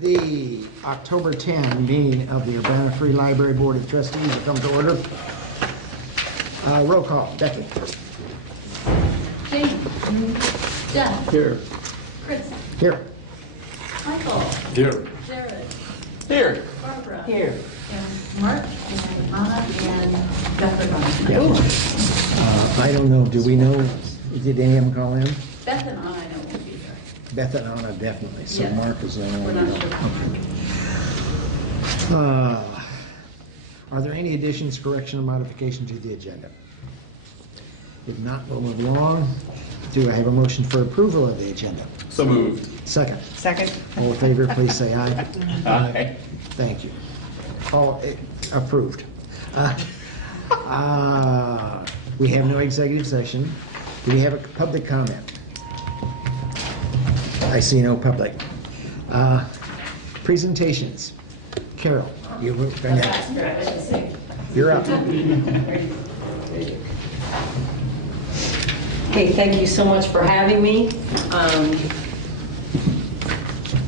The October 10 meeting of the Urbana Free Library Board of Trustees will come to order. Roll call. Becky. James. Jeff. Here. Chris. Here. Michael. Here. Jared. Here. Barbara. Here. And Mark. And Anna. And Beth Urbana. Yeah. I don't know. Do we know? Did any of them call in? Beth and Anna, I know will be there. Beth and Anna definitely. So Yes. Mark is the only We're one. not sure. Are there any additions, correction, or modification to the agenda? If not, we'll move along. Do I have a motion for approval of the agenda? So moved. Second. Second. All in favor, please say aye. Aye. Thank you. All approved. We have no executive session. Do we have a public comment? I see no public. Presentations. Carol, you're up. Hey, thank you so much for having me.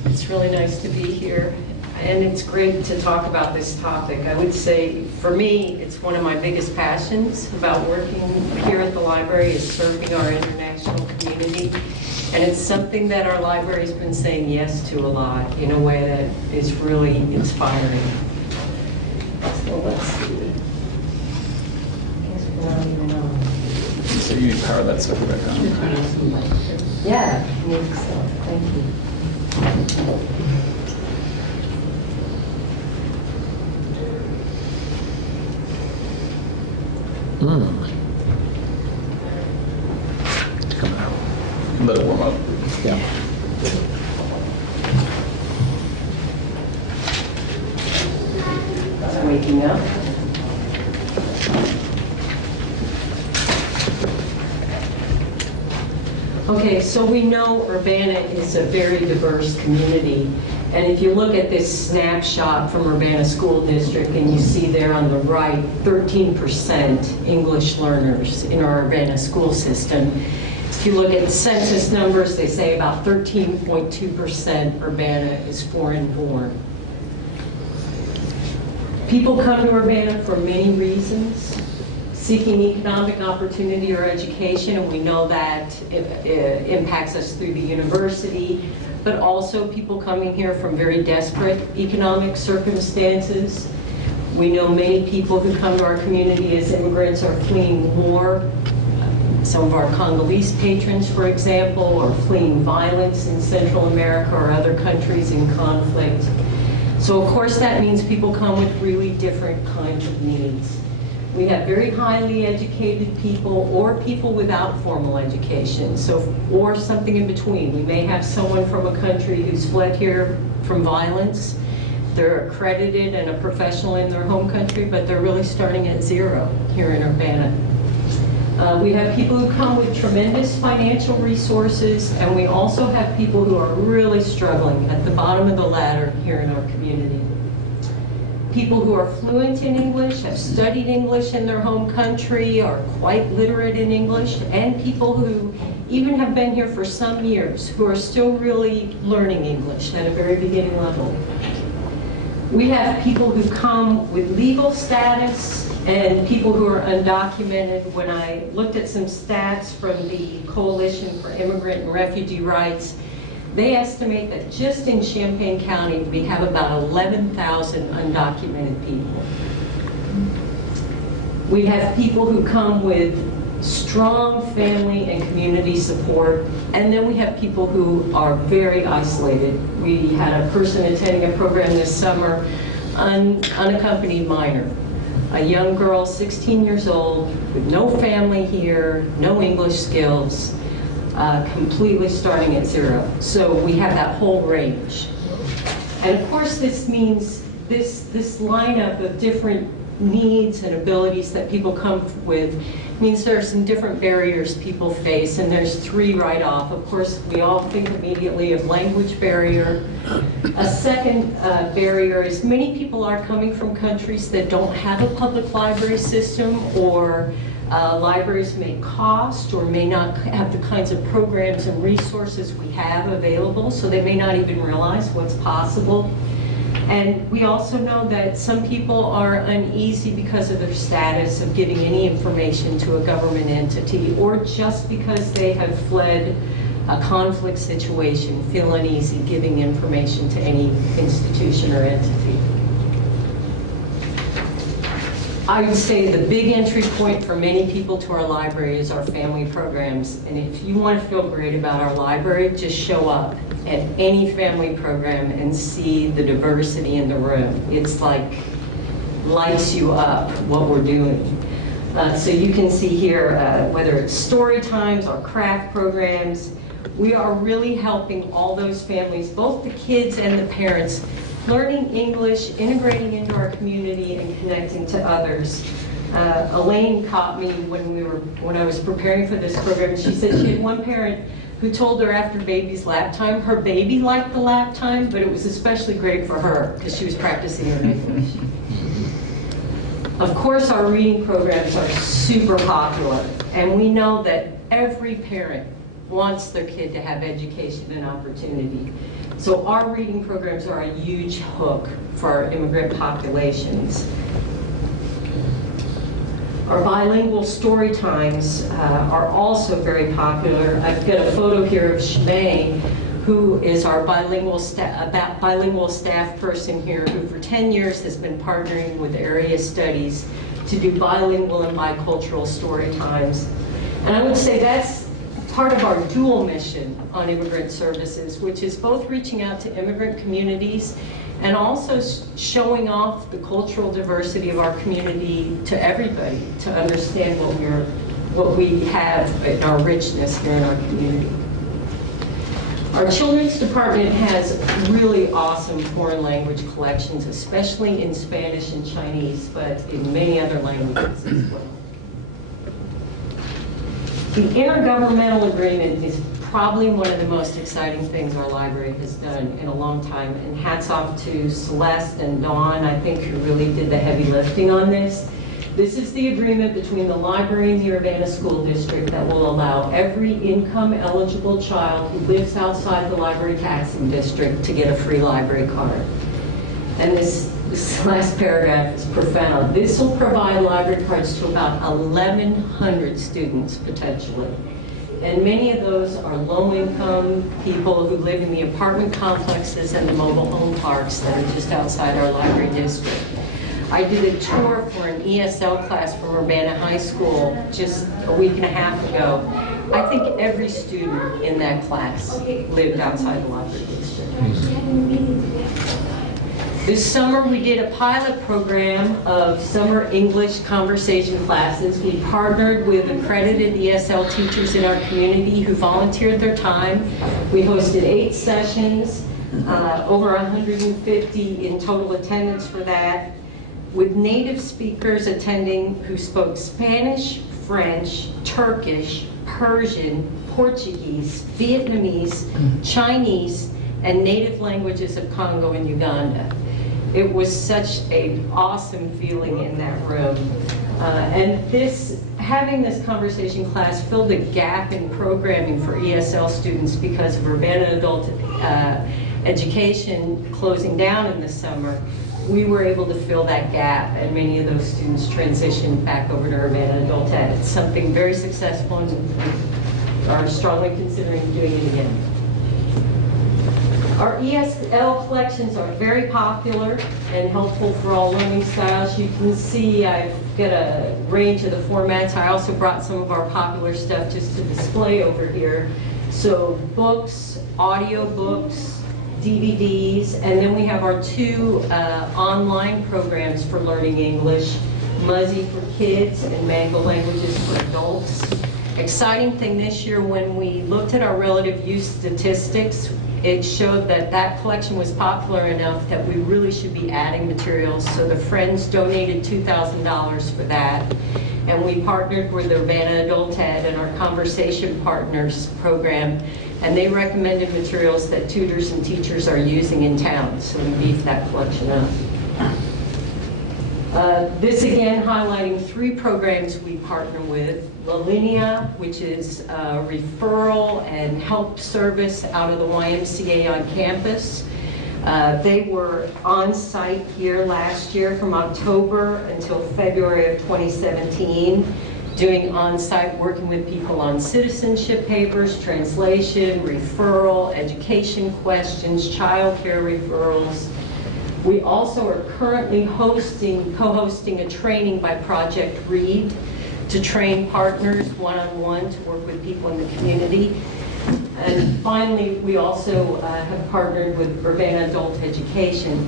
It's really nice to be here, and it's great to talk about this topic. I would say, for me, it's one of my biggest passions about working here at the library is serving our international community. And it's something that our library's been saying yes to a lot in a way that is really inspiring. So let's see. I guess we're not even on. So you need to power that sucker back on. Yeah, I think so. Thank you. It's coming out. Let it warm up. Yeah. It's waking up. Okay, so we know Urbana is a very diverse community. And if you look at this snapshot from Urbana School District, and you see there on the right, 13% English learners in our Urbana school system. If you look at census numbers, they say about 13.2% Urbana is foreign-born. People come to Urbana for many reasons, seeking economic opportunity or education, and we know that it impacts us through the university, but also people coming here from very desperate economic circumstances. We know many people who come to our community as immigrants are fleeing war. Some of our Congolese patrons, for example, are fleeing violence in Central America or other countries in conflict. So of course that means people come with really different kinds of needs. We have very highly educated people or people without formal education, or something in between. We may have someone from a country who's fled here from violence. They're accredited and a professional in their home country, but they're really starting at zero here in Urbana. We have people who come with tremendous financial resources, and we also have people who are really struggling at the bottom of the ladder here in our community. People who are fluent in English, have studied English in their home country, are quite literate in English, and people who even have been here for some years, who are still really learning English at a very beginning level. We have people who come with legal status and people who are undocumented. When I looked at some stats from the Coalition for Immigrant and Refugee Rights, they estimate that just in Champaign County, we have about 11,000 undocumented people. We have people who come with strong family and community support, and then we have people who are very isolated. We had a person attending a program this summer, unaccompanied minor, a young girl, 16 years old, with no family here, no English skills, completely starting at zero. So we have that whole range. And of course this means this lineup of different needs and abilities that people come with means there are some different barriers people face, and there's three right off. Of course, we all think immediately of language barrier. A second barrier is many people are coming from countries that don't have a public library system or Libraries may cost or may not have the kinds of programs and resources we have available, so they may not even realize what's possible. And we also know that some people are uneasy because of their status of giving any information to a government entity, or just because they have fled a conflict situation, feel uneasy giving information to any institution or entity. I would say the big entry point for many people to our library is our family programs. And if you want to feel great about our library, just show up at any family program and see the diversity in the room. It's like lights you up what we're doing. So you can see here, whether it's story times or craft programs, we are really helping all those families, both the kids and the parents, learning English, integrating into our community, and connecting to others. Elaine caught me when I was preparing for this program. She said she had one parent who told her after baby's lap time, her baby liked the lap time, but it was especially great for her because she was practicing her English. Of course, our reading programs are super popular, and we know that every parent wants their kid to have education and opportunity. So our reading programs are a huge hook for our immigrant populations. Our bilingual story times are also very popular. I've got a photo here of Shmei, who is our bilingual staff person here, who for 10 years has been partnering with Area Studies to do bilingual and bicultural story times. And I would say that's part of our dual mission on immigrant services, which is both reaching out to immigrant communities and also showing off the cultural diversity of our community to everybody, to understand what we have in our richness here in our community. Our children's department has really awesome foreign language collections, especially in Spanish and Chinese, but in many other languages as well. The intergovernmental agreement is probably one of the most exciting things our library has done in a long time, and hats off to Celeste and Dawn, I think, who really did the heavy lifting on this. This is the agreement between the library and the Urbana School District that will allow every income-eligible child who lives outside the library taxing district to get a free library card. And this last paragraph is profound. This will provide library cards to about 1,100 students, potentially. And many of those are low-income people who live in the apartment complexes and the mobile home parks that are just outside our library district. I did a tour for an ESL class from Urbana High School just a week and a half ago. I think every student in that class lived outside the library district. This summer, we did a pilot program of summer English conversation classes. We partnered with accredited ESL teachers in our community who volunteered their time. We hosted 8 sessions, over 150 in total attendance for that, with native speakers attending who spoke Spanish, French, Turkish, Persian, Portuguese, Vietnamese, Chinese, and native languages of Congo and Uganda. It was such an awesome feeling in that room. And having this conversation class filled a gap in programming for ESL students because of Urbana adult education closing down in the summer. We were able to fill that gap, and many of those students transitioned back over to Urbana adult ed. It's something very successful, and are strongly considering doing it again. Our ESL collections are very popular and helpful for all learning styles. You can see I've got a range of the formats. I also brought some of our popular stuff just to display over here. So books, audio books, DVDs, and then we have our 2 online programs for learning English, Muzzy for kids and Mango Languages for adults. Exciting thing this year, when we looked at our relative use statistics, it showed that that collection was popular enough that we really should be adding materials. So the Friends donated $2,000 for that. And we partnered with Urbana Adult Ed and our Conversation Partners program. And they recommended materials that tutors and teachers are using in town. So we beefed that collection up. This again highlighting 3 programs we partner with. La Linea, which is a referral and help service out of the YMCA on campus. They were on site here last year from October until February of 2017, doing on-site working with people on citizenship papers, translation, referral, education questions, child care referrals. We also are currently co-hosting a training by Project READ to train partners one-on-one to work with people in the community. And finally, we also have partnered with Urbana Adult Education.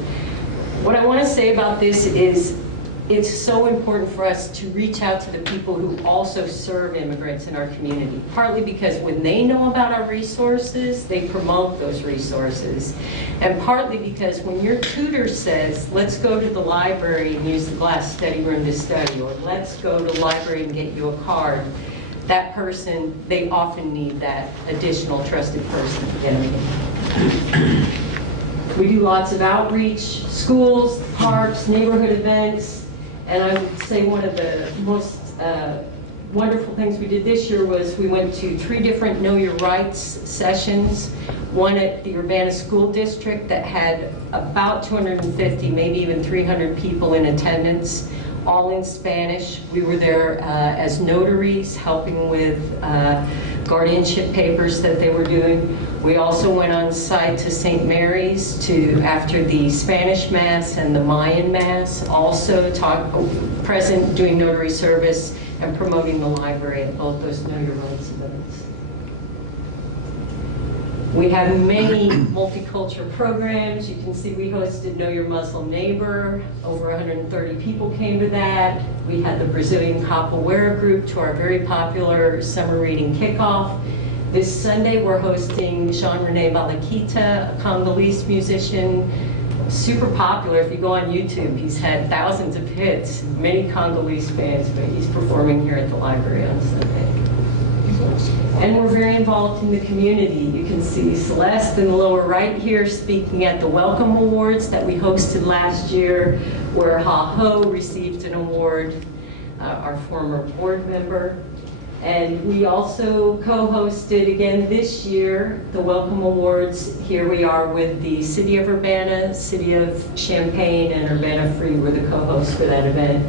What I want to say about this is it's so important for us to reach out to the people who also serve immigrants in our community, partly because when they know about our resources, they promote those resources, and partly because when your tutor says, let's go to the library and use the glass study room to study, or let's go to the library and get you a card, that person, they often need that additional trusted person to get them in. We do lots of outreach, schools, parks, neighborhood events, and I would say one of the most wonderful things we did this year was we went to 3 different Know Your Rights sessions, one at the Urbana School District that had about 250, maybe even 300 people in attendance, all in Spanish. We were there as notaries helping with guardianship papers that they were doing. We also went on site to St. Mary's after the Spanish Mass and the Mayan Mass, also present doing notary service and promoting the library at both those Know Your Rights events. We have many multicultural programs. You can see we hosted Know Your Muslim Neighbor. Over 130 people came to that. We had the Brazilian Capoeira group to our very popular summer reading kickoff. This Sunday we're hosting Jean-René Balakita, a Congolese musician, super popular. If you go on YouTube, he's had thousands of hits, many Congolese fans, but he's performing here at the library on Sunday. And we're very involved in the community. You can see Celeste in the lower right here speaking at the Welcome Awards that we hosted last year, where Ha Ho received an award, our former board member. And we also co-hosted again this year the Welcome Awards. Here we are with the City of Urbana, City of Champaign, and Urbana Free were the co-hosts for that event.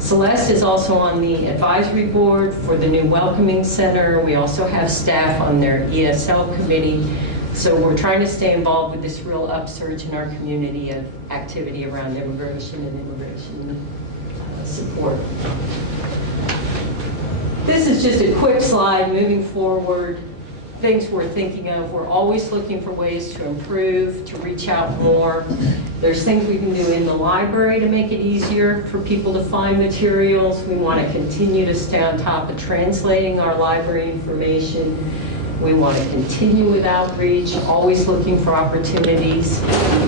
Celeste is also on the advisory board for the new Welcoming Center. We also have staff on their ESL committee. So we're trying to stay involved with this real upsurge in our community of activity around immigration and immigration support. This is just a quick slide moving forward, things we're thinking of. We're always looking for ways to improve, to reach out more. There's things we can do in the library to make it easier for people to find materials. We want to continue to stay on top of translating our library information. We want to continue with outreach, always looking for opportunities.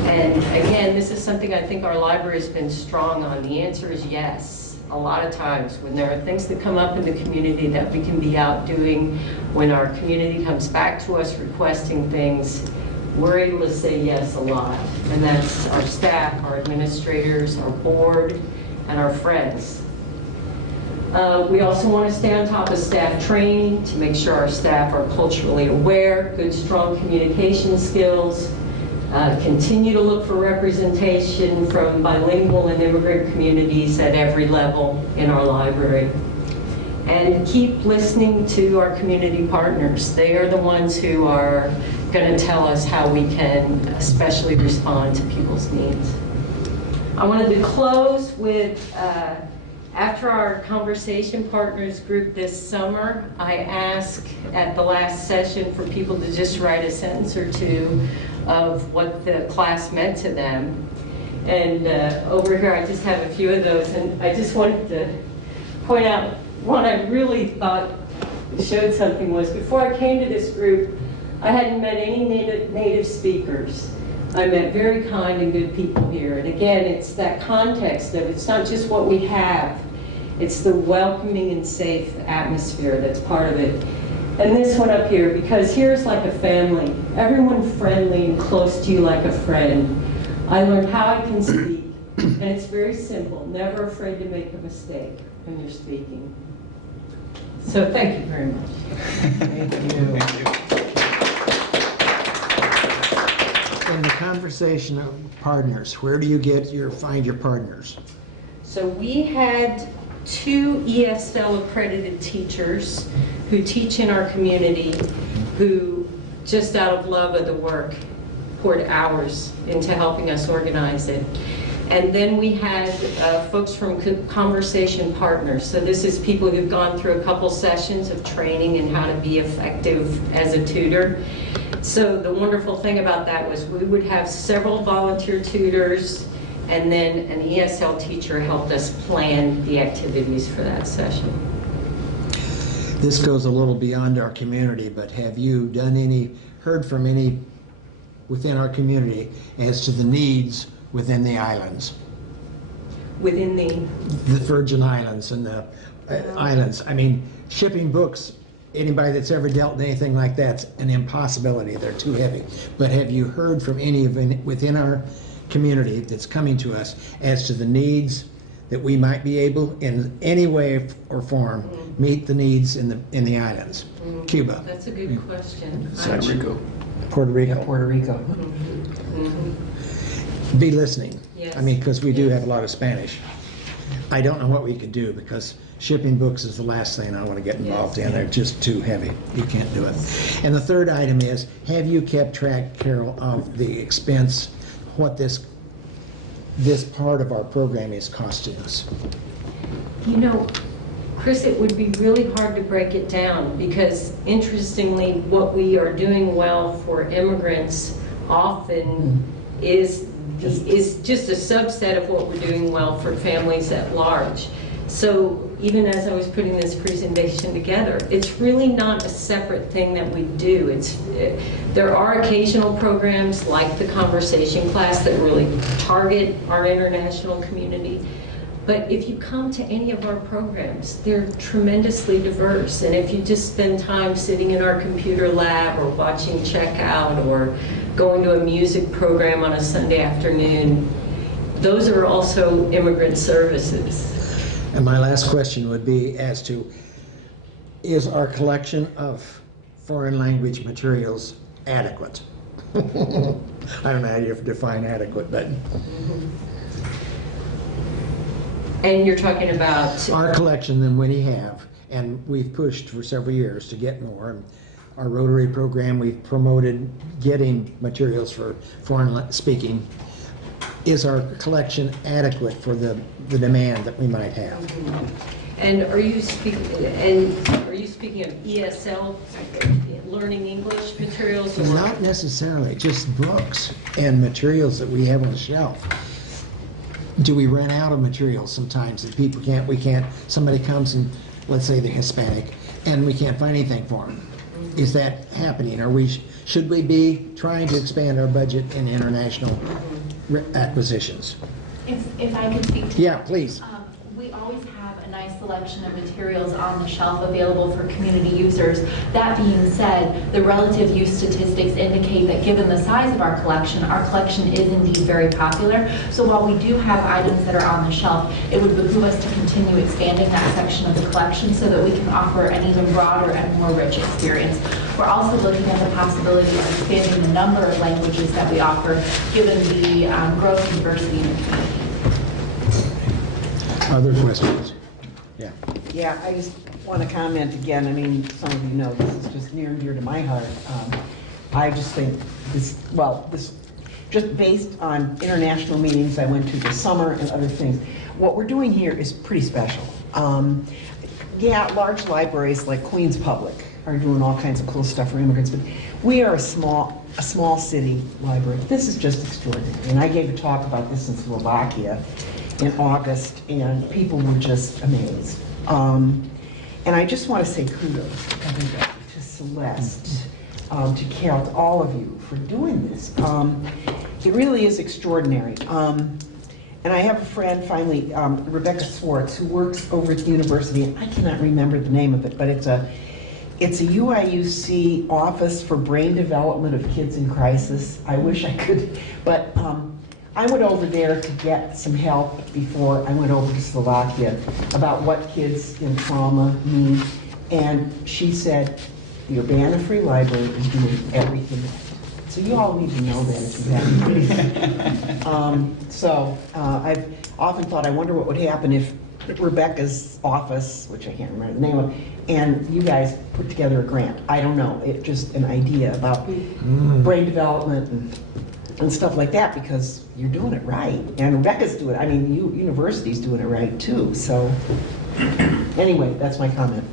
And again, this is something I think our library has been strong on. The answer is yes. A lot of times when there are things that come up in the community that we can be out doing, when our community comes back to us requesting things, we're able to say yes a lot. And that's our staff, our administrators, our board, and our friends. We also want to stay on top of staff training to make sure our staff are culturally aware, good, strong communication skills, continue to look for representation from bilingual and immigrant communities at every level in our library. And keep listening to our community partners. They are the ones who are going to tell us how we can especially respond to people's needs. I wanted to close with, after our conversation partners group this summer, I asked at the last session for people to just write a sentence or two of what the class meant to them. And over here I just have a few of those, and I just wanted to point out one I really thought showed something was, before I came to this group, I hadn't met any native speakers. I met very kind and good people here. And again, it's that context of it's not just what we have, it's the welcoming and safe atmosphere that's part of it. And this one up here, because here's like a family, everyone friendly and close to you like a friend. I learned how I can speak, And it's very simple, never afraid to make a mistake when you're speaking. So thank you very much. Thank you. In the conversation of partners, where do you find your partners? So we had 2 ESL accredited teachers who teach in our community who, just out of love of the work, poured hours into helping us organize it. And then we had folks from Conversation Partners. So this is people who've gone through a couple sessions of training in how to be effective as a tutor. So the wonderful thing about that was we would have several volunteer tutors, and then an ESL teacher helped us plan the activities for that session. This goes a little beyond our community, but have you heard from any within our community as to the needs within the islands? Within the Virgin Islands and the islands. I mean, shipping books, anybody that's ever dealt with anything like that's an impossibility. They're too heavy. But have you heard from any within our community that's coming to us as to the needs that we might be able, in any way or form, meet the needs in the islands? Cuba, That's a good question. Puerto Rico. Puerto Rico. Puerto Rico. Be listening. Yes. I mean, because we do have a lot of Spanish. I don't know what we could do, because shipping books is the last thing I want to get involved in. They're just too heavy. You can't do it. And the third item is, have you kept track, Carol, of the expense, what this part of our program is costing us? You know, Chris, it would be really hard to break it down, because interestingly, what we are doing well for immigrants often is just a subset of what we're doing well for families at large. So even as I was putting this presentation together, it's really not a separate thing that we do. There are occasional programs like the conversation class that really target our international community. But if you come to any of our programs, they're tremendously diverse. And if you just spend time sitting in our computer lab or watching Checkout or going to a music program on a Sunday afternoon, those are also immigrant services. And my last question would be as to, is our collection of foreign language materials adequate? I don't know how you define adequate, but And you're talking about, our collection than we have, and we've pushed for several years to get more. Our Rotary program, we've promoted getting materials for foreign speaking. Is our collection adequate for the demand that we might have? and are you speaking of ESL, learning English materials? Or? Not necessarily, just books and materials that we have on the shelf. Do we run out of materials sometimes that people somebody comes and, let's say they're Hispanic, and we can't find anything for them? Is that happening? Should we be trying to expand our budget in international acquisitions? If I could speak to Yeah, that. please. We always have a nice selection of materials on the shelf available for community users. That being said, the relative use statistics indicate that given the size of our collection is indeed very popular. So while we do have items that are on the shelf, it would behoove us to continue expanding that section of the collection so that we can offer an even broader and more rich experience. We're also looking at the possibility of expanding the number of languages that we offer, given the growth and diversity in the community. Other questions? Yeah. Yeah, I just want to comment again. I mean, some of you know this is just near and dear to my heart. I just think this, just based on international meetings I went to this summer and other things, what we're doing here is pretty special. Yeah, large libraries like Queens Public are doing all kinds of cool stuff for immigrants, but we are a small city library. This is just extraordinary. And I gave a talk about this in Slovakia in August, and people were just amazed. And I just want to say kudos to everybody, to Celeste, to Carol, to all of you for doing this. It really is extraordinary. And I have a friend, finally, Rebecca Swartz, who works over at the university, and I cannot remember the name of it, but it's a UIUC Office for Brain Development of Kids in Crisis. I wish I could, but I went over there to get some help before I went over to Slovakia about what kids in trauma need. And she said, the Urbana Free Library is doing everything right. So you all need to know that if you haven't. I've often thought, I wonder what would happen if Rebecca's office, which I can't remember the name of, and you guys put together a grant. I don't know, it just an idea about brain development and stuff like that, because you're doing it right. And Rebecca's doing it, I mean, university's doing it right too. So anyway, that's my comment.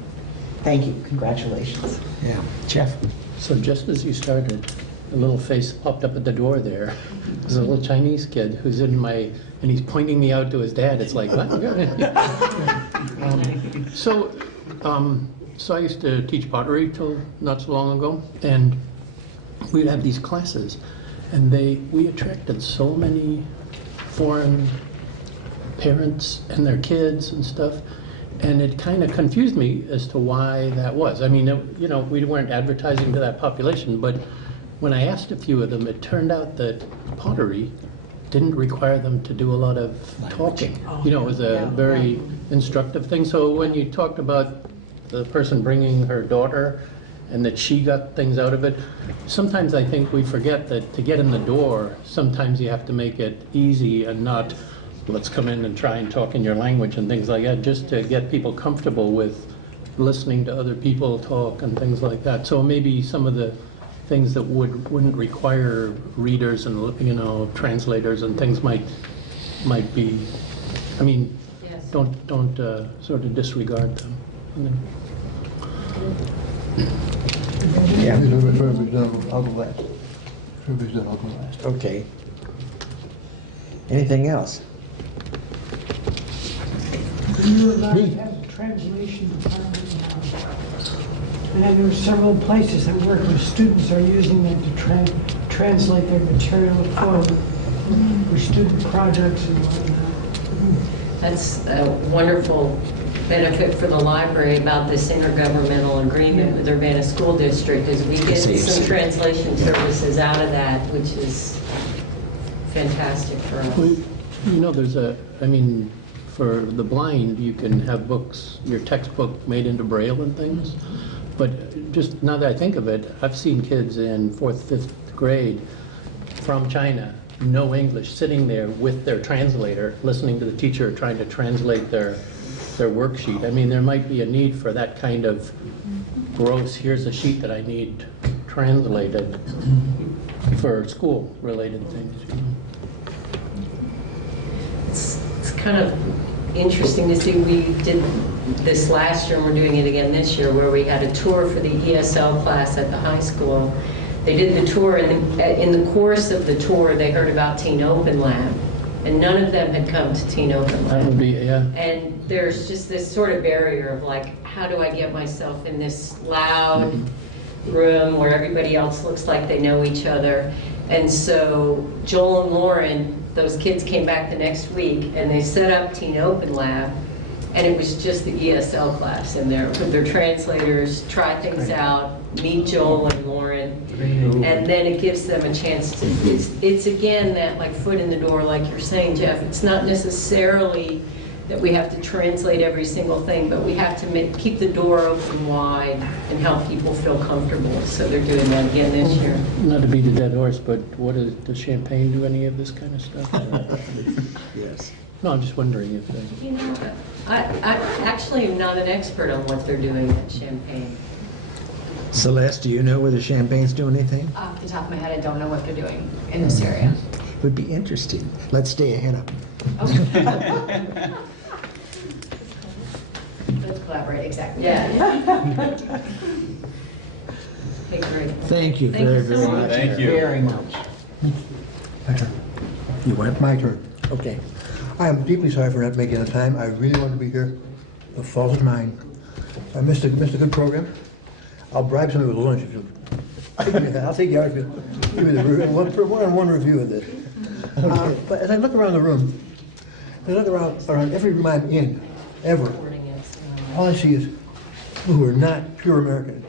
Thank you, congratulations. Yeah. Jeff? So just as you started, a little face popped up at the door there. There's a little Chinese kid who's in my, and he's pointing me out to his dad. It's like, what? So I used to teach pottery till not so long ago, and we'd have these classes, and we attracted so many foreign parents and their kids and stuff. And it kind of confused me as to why that was. I mean, we weren't advertising to that population, but when I asked a few of them, it turned out that pottery didn't require them to do a lot of talking. It was a very instructive thing. So when you talked about the person bringing her daughter and that she got things out of it, sometimes I think we forget that to get in the door, sometimes you have to make it easy and not, let's come in and try and talk in your language and things like that, just to get people comfortable with listening to other people talk and things like that. So maybe some of the things that wouldn't require readers and translators and things might be. I mean, Yes. don't sort of disregard them. Yeah. I'll go last. I'll go last. Okay. Anything else? You're allowed to have a translation department now. And I know several places that work with students are using that to translate their material for student projects and whatnot. That's a wonderful benefit for the library about this intergovernmental agreement with Urbana School District, is we get some translation services out of that, which is fantastic for us. Well, for the blind, you can have books, your textbook made into Braille and things. But just now that I think of it, I've seen kids in 4th, 5th grade from China, no English, sitting there with their translator, listening to the teacher trying to translate their worksheet. I mean, there might be a need for that kind of gross, here's a sheet that I need translated for school-related things. It's kind of interesting to see. We did this last year, and we're doing it again this year, where we had a tour for the ESL class at the high school. They did the tour, and in the course of the tour, they heard about Teen Open Lab, and none of them had come to Teen Open That would Lab. be, yeah. And there's just this sort of barrier of like, how do I get myself in this loud room where everybody else looks like they know each other? And so Joel and Lauren, those kids came back the next week and they set up Teen Open Lab, and it was just the ESL class in there with their translators, try things out, meet Joel and Lauren, and then it gives them a chance to, it's again that like foot in the door, like you're saying, Jeff. It's not necessarily that we have to translate every single thing, but we have to keep the door open wide and help people feel comfortable. So they're doing that again this year. Not to beat a dead horse, but does Champagne do any of this kind of stuff? Yes. No, I'm just wondering if they... You know, I actually am not an expert on what they're doing at Champaign. Celeste, do you know whether Champagne's doing anything? Off the top of my head, I don't know what they're doing in this area. Would be interesting. Let's stay ahead of them. Okay. Let's collaborate, exactly. Yeah. Okay, great. Thank you Thank very, you so very much. much. Thank you. Very much. My turn. You went? My turn. Okay. I am deeply sorry for not making the time. I really wanted to be here. The fault is mine. I missed a good program. I'll bribe somebody with lunch if you'll. I'll take you out if you give me the one review of this. But as I look around the room, I look around every room I'm in, ever, all I see is people who are not pure American.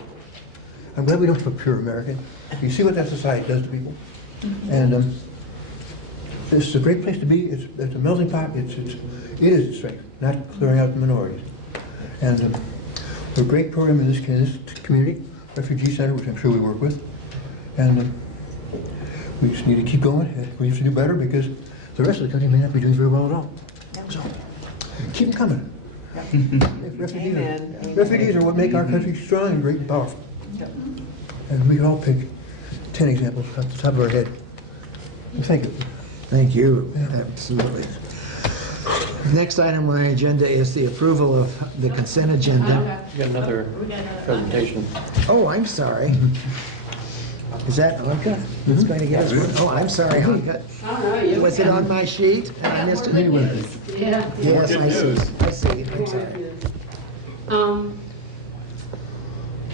I'm glad we don't put pure American. You see what that society does to people. And It's a great place to be. It's a melting pot. It is its strength, not clearing out the minorities. And we're a great program in this community, Refugee Center, which I'm sure we work with. And we just need to keep going. We have to do better because the rest of the country may not be doing very well at all. So keep them coming. Refugees are what make our country strong and great and powerful. And we can all pick 10 examples off the top of our head. Thank you. Thank you, absolutely. The next item on our agenda is the approval of the consent agenda. We got another presentation. Oh, I'm sorry. Is that Anka that's going to get us? Oh, I'm sorry, Anka. Was it on my sheet and I missed it? Yeah. Yes, I see, I'm sorry.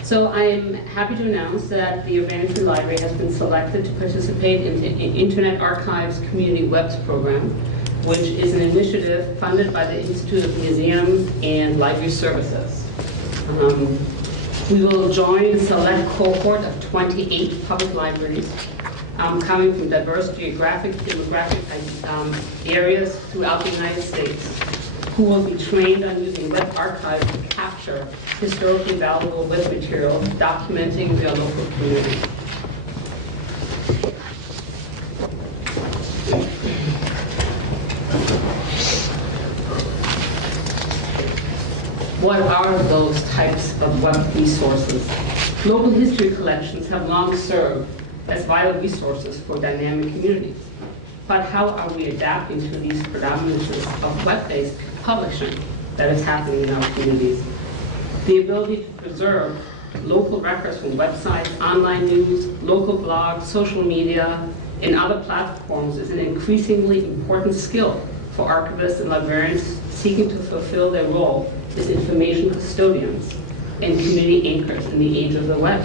So I'm happy to announce that the Urbana Free Library has been selected to participate in the Internet Archives Community Webs Program, which is an initiative funded by the Institute of Museum and Library Services. We will join a select cohort of 28 public libraries coming from diverse geographic, demographic areas throughout the United States, who will be trained on using web archives to capture historically valuable web material documenting their local community. What are those types of web resources? Local history collections have long served as vital resources for dynamic communities. But how are we adapting to these predominances of web-based publishing that is happening in our communities? The ability to preserve local records from websites, online news, local blogs, social media, and other platforms is an increasingly important skill for archivists and librarians seeking to fulfill their role as information custodians and community anchors in the age of the web.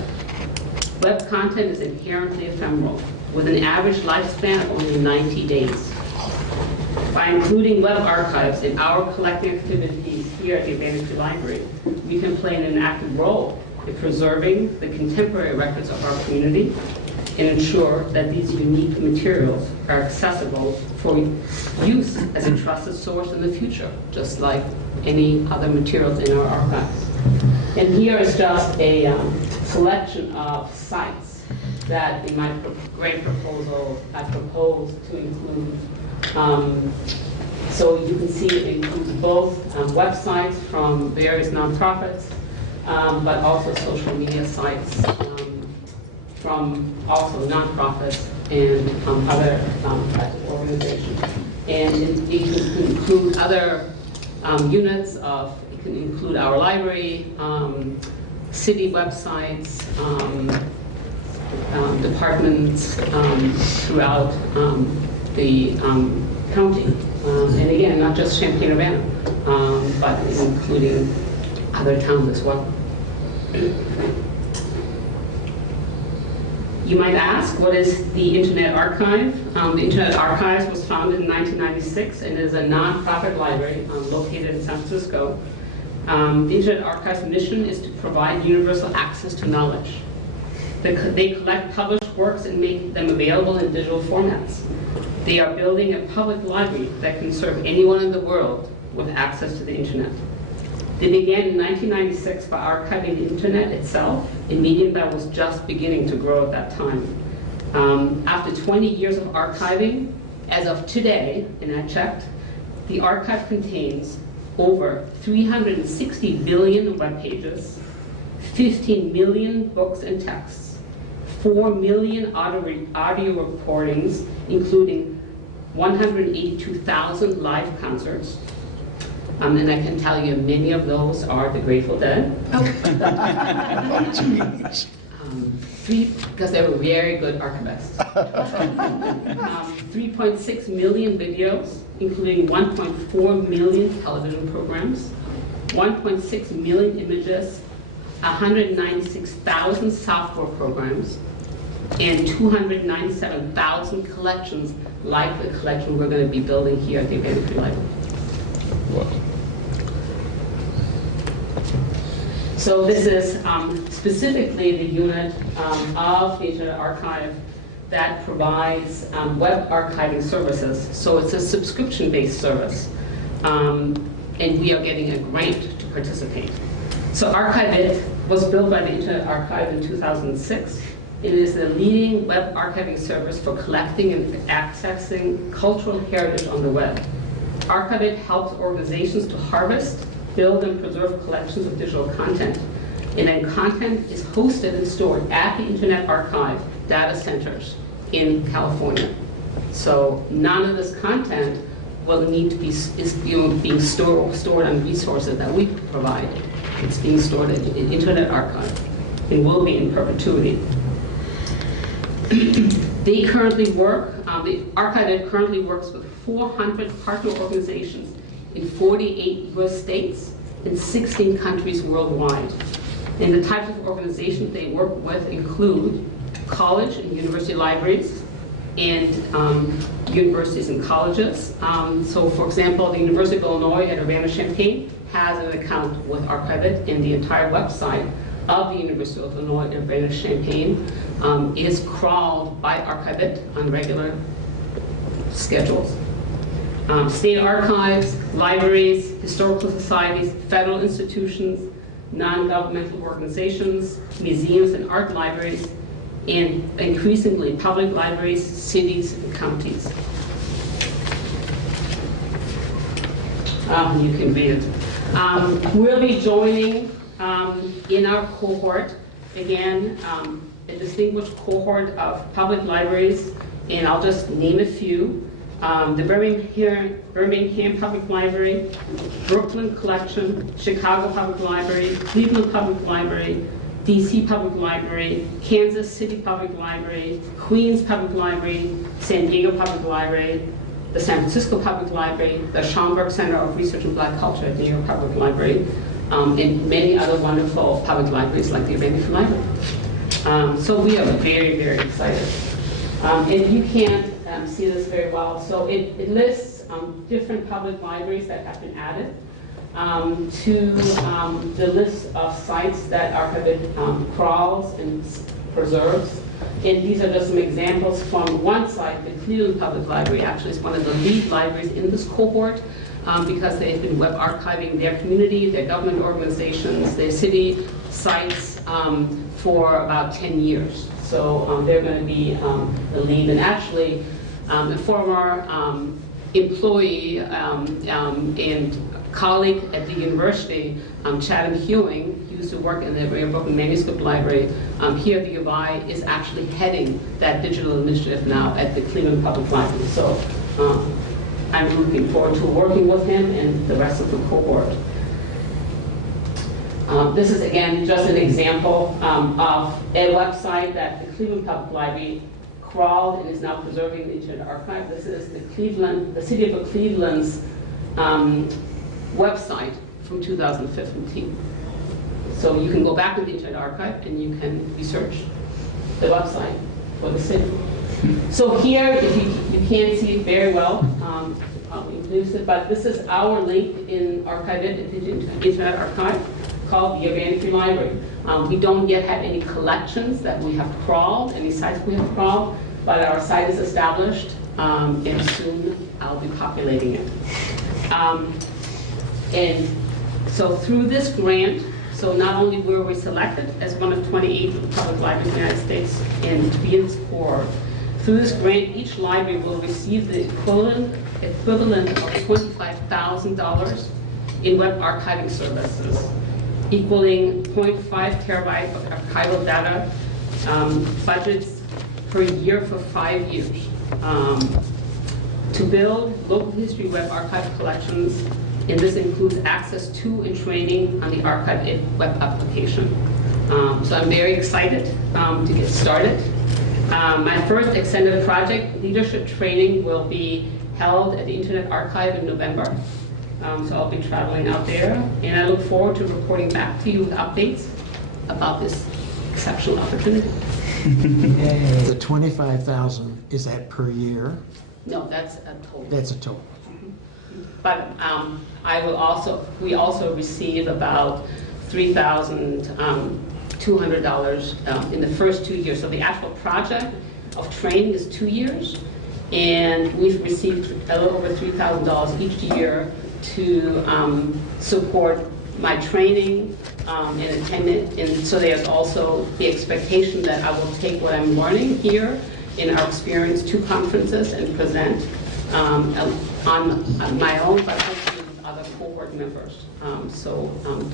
Web content is inherently ephemeral, with an average lifespan of only 90 days. By including web archives in our collecting activities here at the Urbana Free Library, we can play an active role in preserving the contemporary records of our community and ensure that these unique materials are accessible for use as a trusted source in the future, just like any other materials in our archives. And here is just a selection of sites that in my grant proposal I propose to include. So you can see it includes both websites from various nonprofits, but also social media sites from also nonprofits and other types of organizations. And it can include other units of, it can include our library, city websites, departments throughout the county. And again, not just Champaign-Urbana, but including other towns as well. You might ask, what is the Internet Archive? The Internet Archive was founded in 1996 and is a nonprofit library located in San Francisco. The Internet Archive's mission is to provide universal access to knowledge. They collect published works and make them available in digital formats. They are building a public library that can serve anyone in the world with access to the Internet. They began in 1996 by archiving the Internet itself, a medium that was just beginning to grow at that time. After 20 years of archiving, as of today, and I checked, the archive contains over 360 billion web pages, 15 million books and texts, 4 million audio recordings, including 182,000 live concerts, and I can tell you many of those are the Grateful Dead. Because they were very good archivists. 3.6 million videos, including 1.4 million television programs, 1.6 million images, 196,000 software programs, and 297,000 collections like the collection we're going to be building here at the Urbana Free Library. Wow. So this is specifically the unit of the Internet Archive that provides web archiving services. So it's a subscription-based service, and we are getting a grant to participate. So ArchiveIt was built by the Internet Archive in 2006. It is the leading web archiving service for collecting and accessing cultural heritage on the web. ArchiveIt helps organizations to harvest, build, and preserve collections of digital content. And then content is hosted and stored at the Internet Archive data centers in California. So none of this content will need to be being stored on resources that we provide. It's being stored at the Internet Archive. It will be in perpetuity. They currently work, the ArchiveIt currently works with 400 partner organizations in 48 US states and 16 countries worldwide. And the types of organizations they work with include college and university libraries and universities and colleges. So for example, the University of Illinois at Urbana-Champaign has an account with ArchiveIt, and the entire website of the University of Illinois at Urbana-Champaign is crawled by ArchiveIt on regular schedules. State archives, libraries, historical societies, federal institutions, non-governmental organizations, museums and art libraries, and increasingly public libraries, cities, and counties. You can read it. We'll be joining in our cohort, again, a distinguished cohort of public libraries, and I'll just name a few. The Birmingham Public Library, Brooklyn Collection, Chicago Public Library, Cleveland Public Library, DC Public Library, Kansas City Public Library, Queens Public Library, San Diego Public Library, the San Francisco Public Library, the Schomburg Center of Research in Black Culture at New York Public Library, and many other wonderful public libraries like the Urbana Library. So we are very, very excited. And you can't see this very well. So it lists different public libraries that have been added to the list of sites that ArchiveIt crawls and preserves. And these are just some examples from one site. The Cleveland Public Library actually is one of the lead libraries in this cohort because they've been web archiving their community, their government organizations, their city sites for about 10 years. So they're going to be the lead. And actually, a former employee and colleague at the university, Chatham Hewing, used to work in the Brooklyn Manuscript Library here at the U of I, is actually heading that digital initiative now at the Cleveland Public Library. So I'm looking forward to working with him and the rest of the cohort. This is, again, just an example of a website that the Cleveland Public Library crawled and is now preserving in the Internet Archive. This is the City of Cleveland's website from 2015. So you can go back to the Internet Archive and you can research the website for the city. So here, if you can't see it very well, probably lose it, but this is our link in ArchiveIt, the Internet Archive, called the Urbana Free Library. We don't yet have any collections that we have crawled, any sites we have crawled, but our site is established, and soon I'll be populating it. And so through this grant, so not only were we selected as one of 28 public libraries in the United States and to be in this core, through this grant, each library will receive the equivalent of $25,000 in web archiving services, equaling 0.5 terabyte of archival data, budgets per year for 5 years, to build local history web archive collections, and this includes access to and training on the ArchiveIt web application. So I'm very excited to get started. My first extended project leadership training will be held at the Internet Archive in November. So I'll be traveling out there, and I look forward to reporting back to you with updates about this exceptional opportunity. The 25,000, is that per year? No, that's a total. That's a total. But we also receive about $3,200 in the first 2 years. So the actual project of training is 2 years, and we've received a little over $3,000 each year to support my training and attendance. And so there's also the expectation that I will take what I'm learning here in our experience to conferences and present on my own, but hopefully with other cohort members.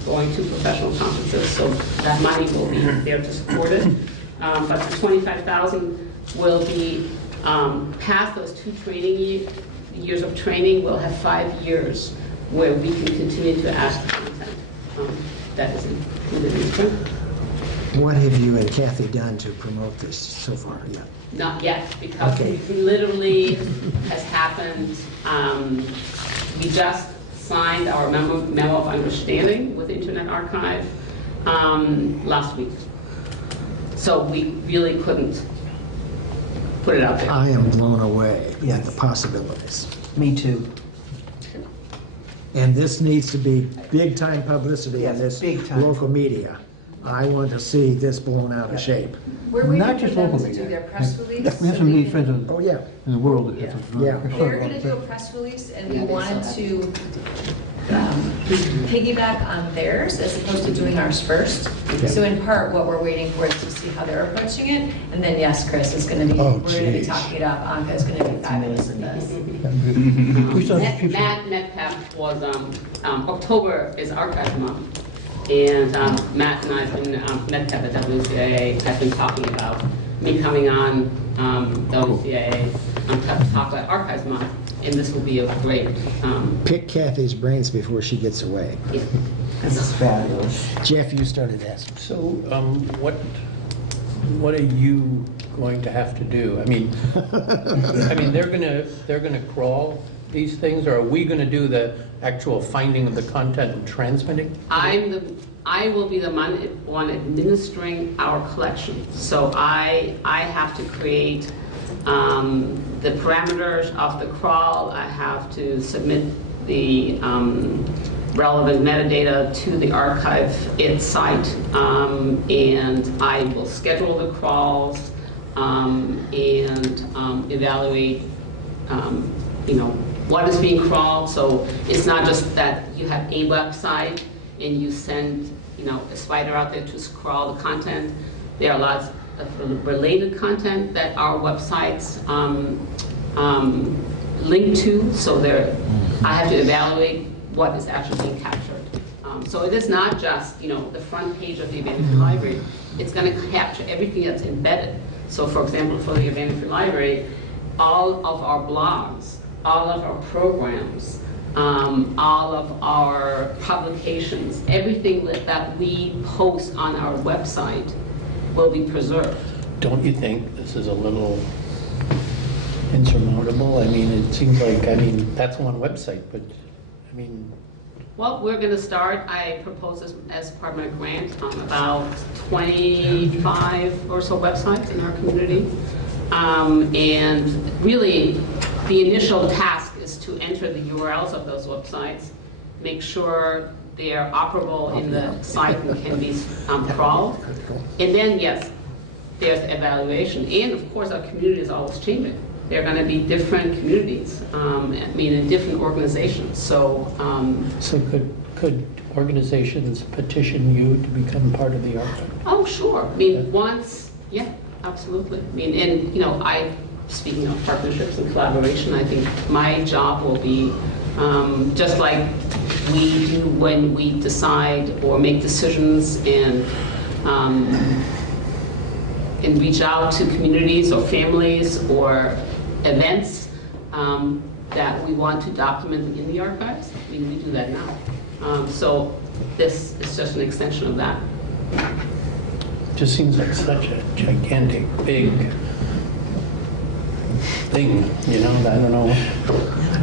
Going to professional conferences, so that money will be there to support it. But the 25,000 will be past those 2 training years of training. We'll have 5 years where we can continue to ask the content that is included in the print. What have you and Kathy done to promote this so far yet? Not yet, because Okay. it literally has happened. We just signed our memo of understanding with Internet Archive last week. So we really couldn't put it out there. I am blown away at the possibilities. Me too. And this needs to be big-time publicity in Yes, this big time. local media. I want to see this blown out of shape. We're waiting Not for just them local to do media. their press release. We have so some we neat can- friends Oh, yeah. in the world. that- Yeah. They're gonna do a press release, and we wanted to piggyback on theirs as opposed to doing ours first. Okay. So in part, what we're waiting for is to see how they're approaching it, and then yes, Chris is gonna be, Oh, we're gonna be geez. talking it up. Anka's gonna be fabulous at this. We saw people- NetPAP was, October is Archive Month. And Matt and I have been, NetPAP at WCIA, have been talking about me coming on WCIA to talk about Archives Month. And this will be a great, Pick Kathy's brains before she gets away. yeah. This is fabulous. Jeff, you started asking. So, what are you going to have to do? I mean, they're gonna crawl these things, or are we gonna do the actual finding of the content and transmitting? I will be the one administering our collection. So I have to create the parameters of the crawl. I have to submit the relevant metadata to the archive site, and I will schedule the crawls and evaluate, what is being crawled. So it's not just that you have a website and you send, a spider out there to crawl the content. There are lots of related content that our websites link to. So I have to evaluate what is actually being captured. So it is not just, the front page of the Urbana Free Library. It's going to capture everything that's embedded. So for example, for the Urbana Free Library, all of our blogs, all of our programs, all of our publications, everything that we post on our website will be preserved. Don't you think this is a little insurmountable? I mean, it seems like, that's one website, but, Well, we're going to start, I propose this as part of my grant, about 25 or so websites in our community. And really, the initial task is to enter the URLs of those websites, make sure they're operable in the site and can be crawled. And then, yes, there's evaluation. And of course, our community is always changing. There are going to be different communities, in different organizations. So, so could organizations petition you to become part of the archive? oh, sure. Yeah, absolutely. Speaking of partnerships and collaboration, I think my job will be just like we do when we decide or make decisions and reach out to communities or families or events that we want to document in the archives. We do that now. So this is just an extension of that. Just seems like such a gigantic, big thing, I don't know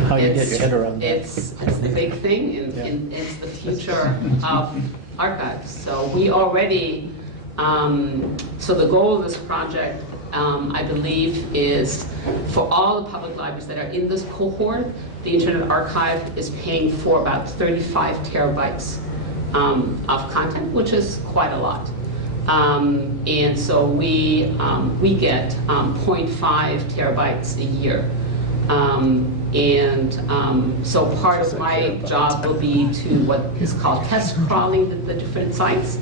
how you get your head around that. It's the big thing, and it's the future of archives. So we already, so the goal of this project, I believe, is for all the public libraries that are in this cohort, the Internet Archive is paying for about 35 terabytes of content, which is quite a lot. And so we get 0.5 terabytes a year. So part of my job will be to what is called test crawling the different sites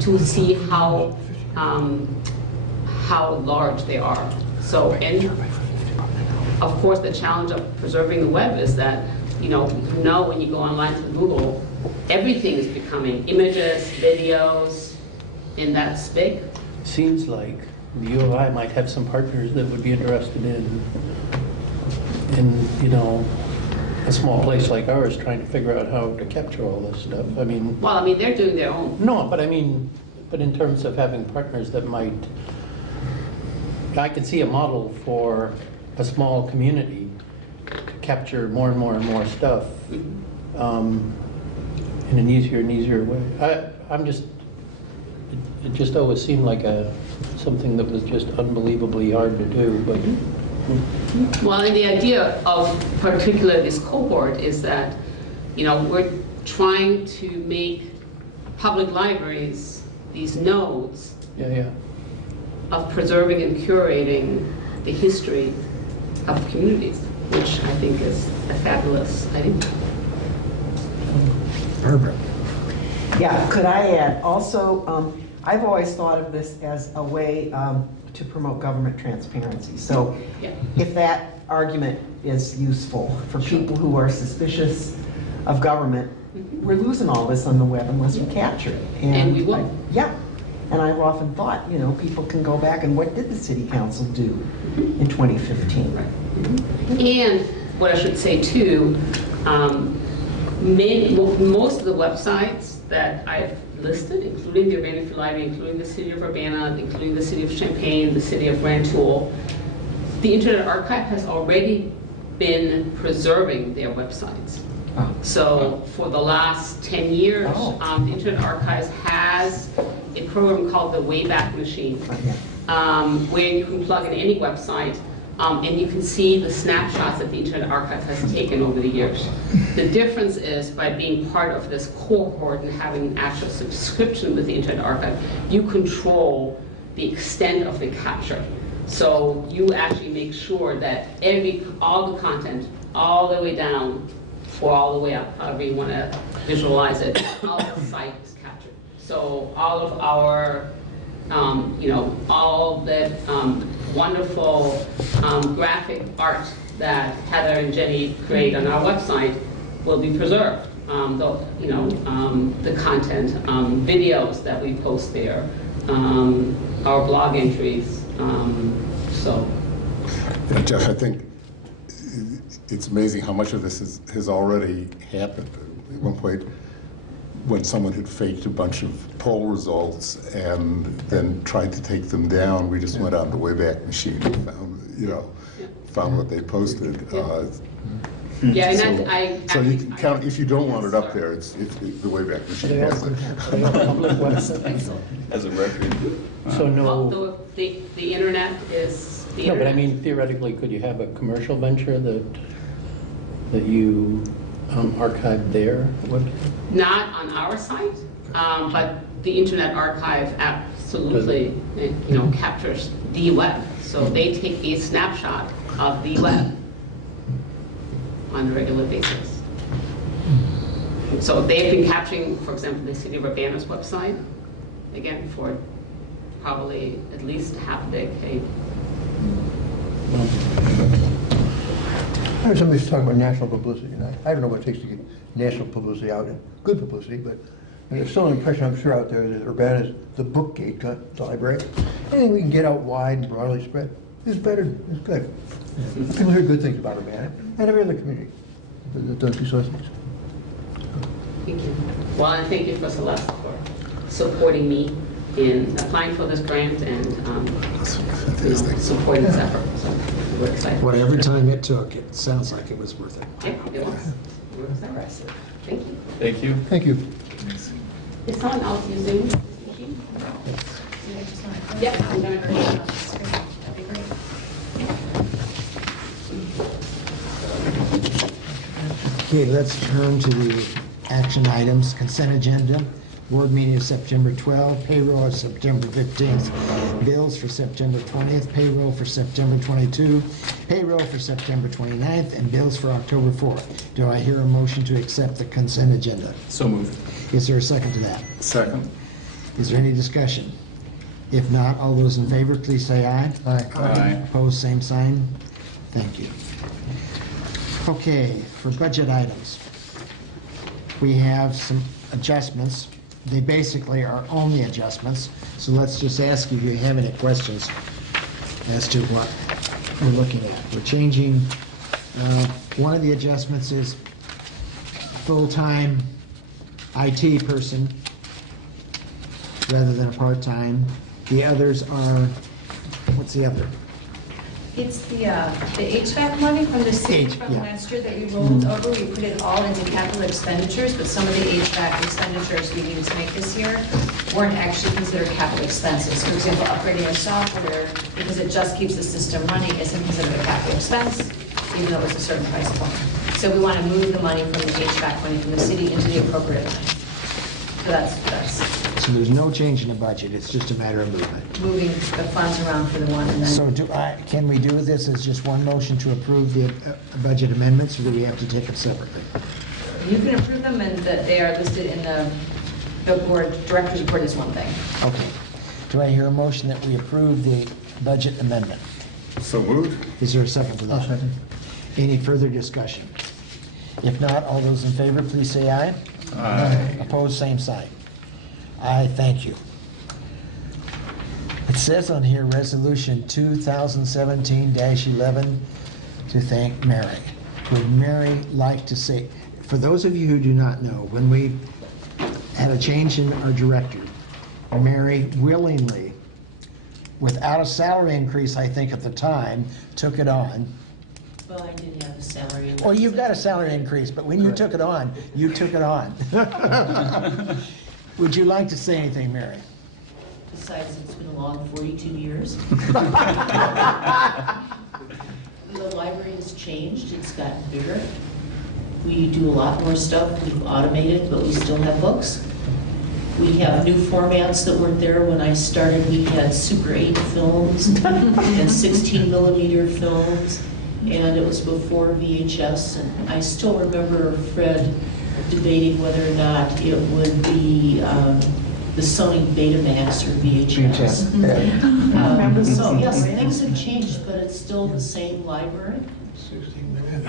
to see how large they are. So, and of course, the challenge of preserving the web is that, when you go online to Google, everything is becoming images, videos, and that's big. Seems like the U of I might have some partners that would be interested in, a small place like ours trying to figure out how to capture all this stuff. I mean, Well, they're doing their own. no, but but in terms of having partners that might, I can see a model for a small community to capture more and more and more stuff in an easier and easier way. It just always seemed like something that was just unbelievably hard to do, but. Well, and the idea of particularly this cohort is that, we're trying to make public libraries these nodes Yeah. of preserving and curating the history of communities, which I think is a fabulous idea. Barbara. Yeah, could I add, also, I've always thought of this as a way to promote government transparency. So Yeah. if that argument is useful for people who are suspicious of government, we're losing all this on the web unless we capture it. And we will. Yeah, and I've often thought, people can go back and what did the city council do in 2015? And what I should say too, most of the websites that I've listed, including the Urbana Free Library, including the City of Urbana, including the City of Champaign, the City of Rantoul, the Internet Archive has already been preserving their websites. So for the last 10 years, the Internet Archives has a program called the Wayback Machine, where you can plug in any website and you can see the snapshots that the Internet Archive has taken over the years. The difference is by being part of this cohort and having an actual subscription with the Internet Archive, you control the extent of the capture. So you actually make sure that all the content, all the way down or all the way up, however you want to visualize it, all the site is captured. So all of our, all that wonderful graphic art that Heather and Jenny create on our website will be preserved. The content, videos that we post there, our blog entries. Yeah, Jeff, I think it's amazing how much of this has already happened. At one point, when someone had faked a bunch of poll results and then tried to take them down, we just went on the Wayback Machine and found what they posted. Yeah, and So you can count, if you don't want it up there, it's the Wayback Machine has it. As a record. So no, the internet is the no, but internet. theoretically, could you have a commercial venture that you archive there? Not on our site, but the Internet Archive absolutely, captures the web. So they take a snapshot of the web on a regular basis. So they've been capturing, for example, the City of Urbana's website, again, for probably at least half a decade. I heard somebody talking about national publicity, and I don't know what it takes to get national publicity out, and good publicity, but there's still an impression, I'm sure, out there that Urbana is the bookgate to the library. Anything we can get out wide and broadly spread is better, is good. People hear good things about Urbana and every other community that does these sorts of things. Thank you. Well, and thank you for Celeste for supporting me in applying for this grant and supporting this effort. So we're excited. Whatever time it took, it sounds like it was worth it. Yeah, it was. We're excited. Thank you. Thank you. Thank you. Is someone else using this machine? Yeah, I'm gonna. That'd be great. Okay, let's turn to the action items, consent agenda. Board meeting is September 12th, payroll is September 15th, bills for September 20th, payroll for September 22, payroll for September 29th, and bills for October 4th. Do I hear a motion to accept the consent agenda? So moved. Is there a second to that? Second. Is there any discussion? If not, all those in favor, please say aye. Aye. Opposed, same sign. Thank you. Okay, for budget items, we have some adjustments. They basically are only adjustments, so let's just ask you if you have any questions as to what we're looking at. We're changing, one of the adjustments is full-time IT person rather than a part-time. The others are, what's the other? It's the HVAC money from the city from yeah. last year that you rolled over. We put it all into capital expenditures, but some of the HVAC expenditures we needed to make this year weren't actually considered capital expenses. For example, upgrading a software, because it just keeps the system running, isn't considered a capital expense, even though it's a certain price point. So we want to move the money from the HVAC money from the city into the appropriate line. So that's So there's no change in the budget, it's just a matter of movement. moving the funds around for the one and So then. can we do this as just one motion to approve the budget amendments, or do we have to take it separately? You can approve them and that they are listed in the board, director's report is one thing. Okay. Do I hear a motion that we approve the budget amendment? So moved. Is there a second to that? second. Any further discussion? If not, all those in favor, please say aye. Aye. Opposed, same sign. Aye, thank you. It says on here, Resolution 2017-11, to thank Mary. Would Mary like to say, for those of you who do not know, when we had a change in our director, Mary willingly, without a salary increase, I think at the time, took it on. Well, I did have a salary. Well, you've got a salary increase, but when you took it on, you took it on. Would you like to say anything, Mary? Besides, it's been a long 42 years. The library has changed, it's gotten bigger. We do a lot more stuff, we've automated, but we still have books. We have new formats that weren't there when I started. We had Super 8 films and 16 millimeter films, and it was before VHS. And I still remember Fred debating whether or not it would be the Sony Betamax or VHS. So yes, things have changed, but it's still the same library. 16 minutes.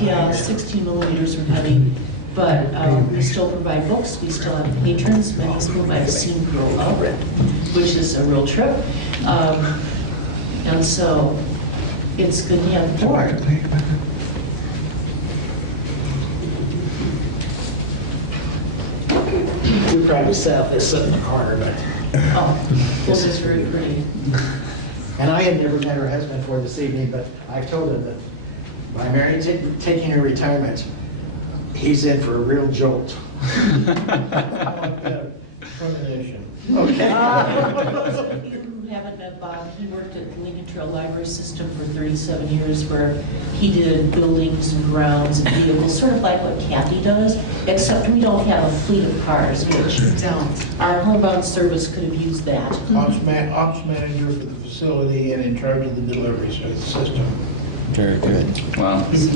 Yeah, 16 millimeters are heavy, but we still provide books. We still have patrons, many of whom I've seen grow up, which is a real trip. And so it's good to have the board. We probably sit in the corner, but. Oh, this is very pretty. And I had never met her husband before this evening, but I told him that by Mary taking her retirement, he's in for a real jolt. Termination. Okay. Those of you who haven't met Bob, he worked at the Lincoln Trail Library System for 37 years, where he did buildings and grounds and vehicles, sort of like what Kathy does, except we don't have a fleet of cars, which our homebound service could have used that. Ops manager for the facility and in charge of the deliveries of the system. Very good. Wow. Thank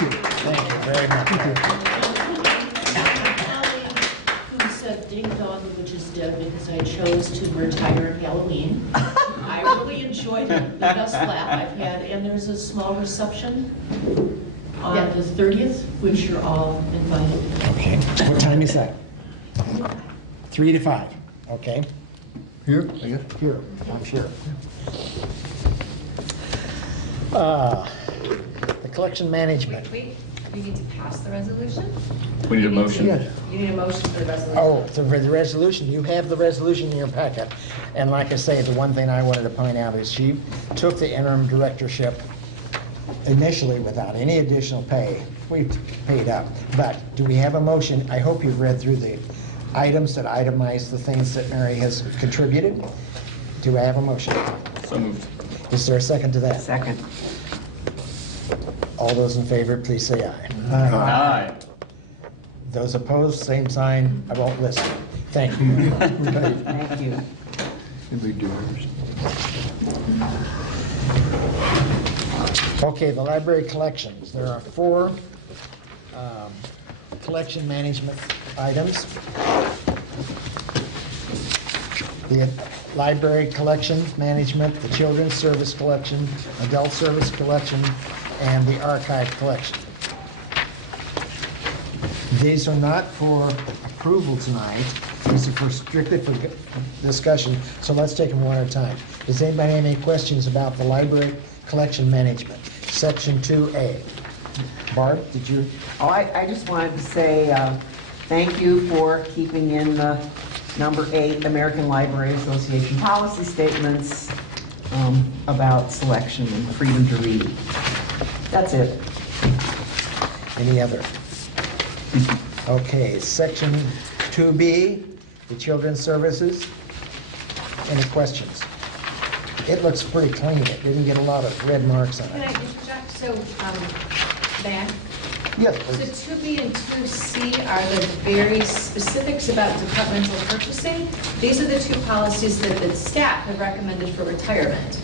you. Thank you very much. Who said ding dong, which is dead, because I chose to retire at Halloween. I really enjoyed it, the best laugh I've had, and there's a small reception on the 30th, which you're all invited. Okay. What time is that? 3 to 5. Okay. Here, I guess. Here, I'm sure. The collection management. Wait, we need to pass the resolution? We need a motion. Yes. You need a motion for the resolution. Oh, for the resolution, you have the resolution in your packet. And like I say, the one thing I wanted to point out is she took the interim directorship initially without any additional pay. We paid up. But do we have a motion? I hope you've read through the items that itemize the things that Mary has contributed. Do I have a motion? So moved. Is there a second to that? Second. All those in favor, please say aye. Aye. Those opposed, same sign. I won't listen. Thank you. Thank you. Okay, the library collections. There are 4 collection management items. The library collection management, the children's service collection, adult service collection, and the archive collection. These are not for approval tonight. These are strictly for discussion, so let's take them one at a time. Does anybody have any questions about the library collection management, section 2A? Barb, did you? Oh, I just wanted to say thank you for keeping in the number 8 American Library Association policy statements about selection and freedom to read. That's it. Any other? Okay, section 2B, the children's services. Any questions? It looks pretty clean. It didn't get a lot of red marks on Can I it. interject? So, Dan? Yes, So please. 2B and 2C are the very specifics about departmental purchasing. These are the 2 policies that the staff have recommended for retirement.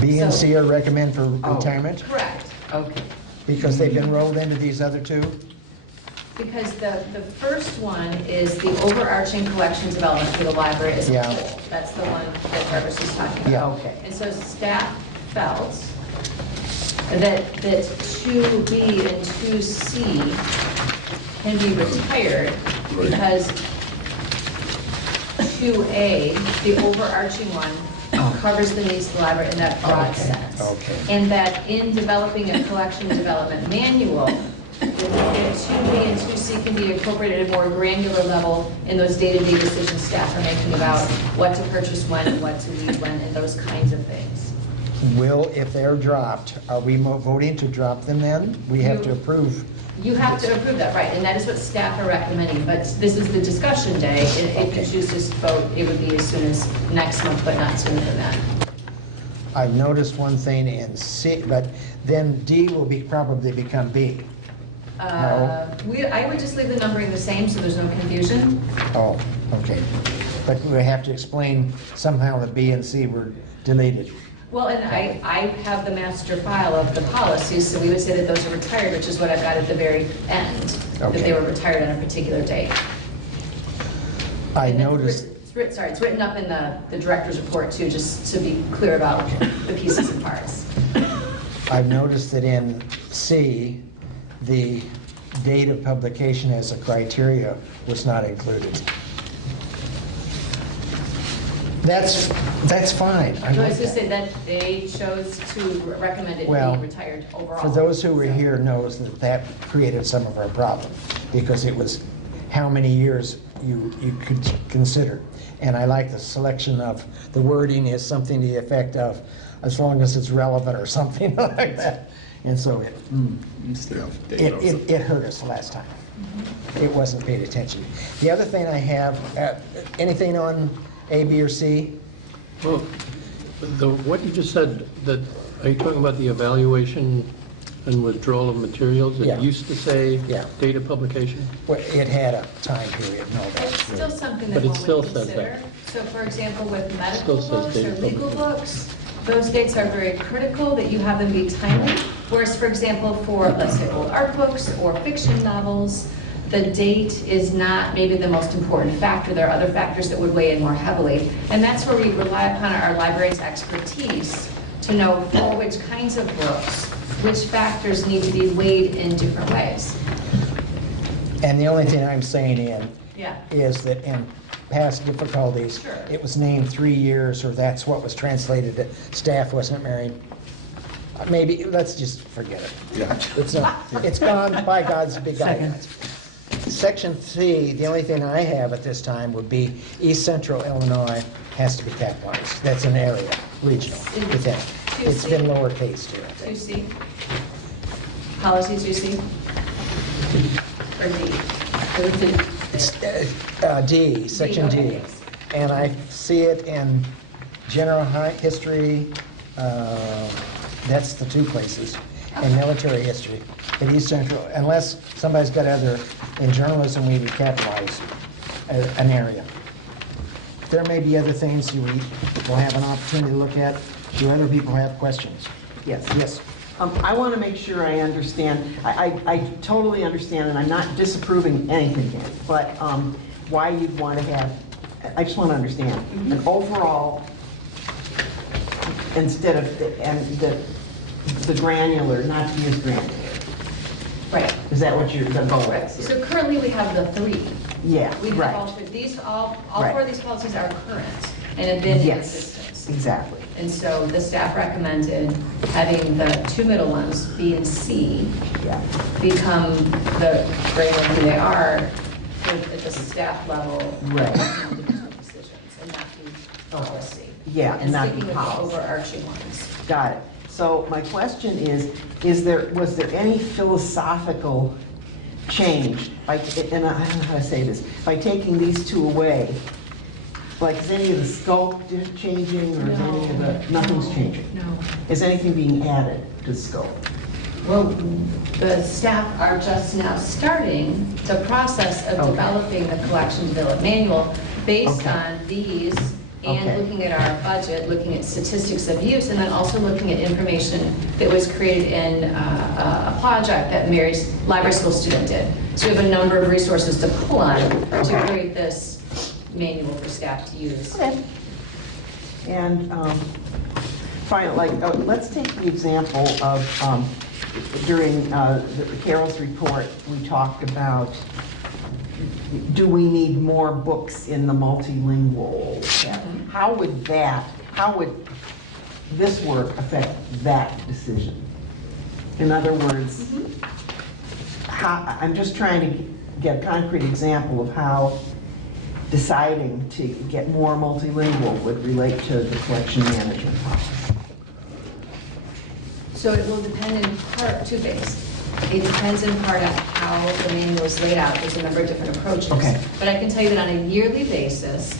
B and So- C are recommend for retirement Correct. Okay. because they've been rolled into these other 2? Because the first one is the overarching collection development for the library as a Yeah. whole. That's the one that Jarvis was talking about. Yeah. Okay. And so staff felt that 2B and 2C can be retired because 2A, the overarching one, covers the needs of the library in that broad sense. Okay. And that in developing a collection development manual, that 2B and 2C can be incorporated at a more granular level in those day-to-day decisions staff are making about what to purchase when, and what to leave when, and those kinds of things. Will, if they're dropped, are we voting to drop them then? We have to approve. You have to approve that, right, and that is what staff are recommending, but this is the discussion day. If you choose to vote, it would be as soon as next month, but not sooner than that. I've noticed one thing in C, but then D will probably become B. I would just leave the numbering the same, so there's no confusion. Oh, okay. But we have to explain somehow that B and C were deleted. Well, and I have the master file of the policies, so we would say that those are retired, which is what I've got at the very end, that they Okay. were retired on a particular date. I And then noticed, it's written up in the director's report too, just to be clear about the pieces and parts. I've noticed that in C, the date of publication as a criteria was not included. That's fine. I So I like was just that. saying that they chose to recommend it Well, be retired overall. For those who were here knows that that created some of our problem, because it was how many years you could consider. And I like the selection of, the wording is something to the effect of, as long as it's relevant or something like that. And so it hurt us last time. It wasn't paid attention. The other thing I have, anything on A, B, or C? Well, what you just said, that, are you talking about the evaluation and withdrawal of materials? Yeah. It used to say Yeah. date of publication? Well, it had a time period, no, that's It's true. still something But that it one still would says consider. that. So for example, with medical Still says books or date of legal publication. books, those dates are very critical that you have them be timely. Whereas, for example, for, let's say, old art books or fiction novels, the date is not maybe the most important factor. There are other factors that would weigh in more heavily. And that's where we rely upon our library's expertise to know for which kinds of books, which factors need to be weighed in different ways. And the only thing I'm saying Yeah. is that in past difficulties, Sure. it was named 3 years, or that's what was translated, that staff wasn't married. Maybe, let's just forget it. Yeah. It's gone, by God's big guidelines. Section C, the only thing I have at this time would be East Central Illinois has to be capitalized. That's an area, regional, within. It's been lowercase too. 2C? Policy 2C? Or D? It's D, section okay, D. yes. And I see it in general history, that's the two places, and military history. At East Central, unless somebody's got other, in journalism, we would capitalize an area. There may be other things you will have an opportunity to look at. Do other people have questions? Yes. Yes. I want to make sure I understand. I totally understand, and I'm not disapproving anything here, but why you'd want to have, I just want to understand, an overall, instead of, the granular, not to use granular. Right. Is that what the goal is? So currently we have the 3. Yeah, We have right. all 3. These, all Right. 4 of these policies are current and have been in Yes, existence. exactly. And so the staff recommended having the 2 middle ones, B and C, Yeah. become the regular who they are at the staff level. Right. Decisions and not be policy. Yeah, and not be sticking with the policy. overarching ones. Got it. So my question is was there any philosophical change, and I don't know how to say this, by taking these 2 away? Like, is any of the scope changing, or is any of the, nothing's changing? No. Is anything being added to the scope? Well, the staff are just now starting the process of Okay. developing the collection bill manual based Okay. on these and Okay. looking at our budget, looking at statistics of use, and then also looking at information that was created in a project that Mary's library school student did. So we have a number of resources to pull on to create this manual for staff to use. Okay. And finally, let's take the example of, during Carol's report, we talked about, do we need more books in the multilingual? How would this work affect that decision? In other words, I'm just trying to get a concrete example of how deciding to get more multilingual would relate to the collection management process. So it will depend in part, 2 things. It depends in part on how the manual is laid out. There's a number of different approaches. Okay. But I can tell you that on a yearly basis,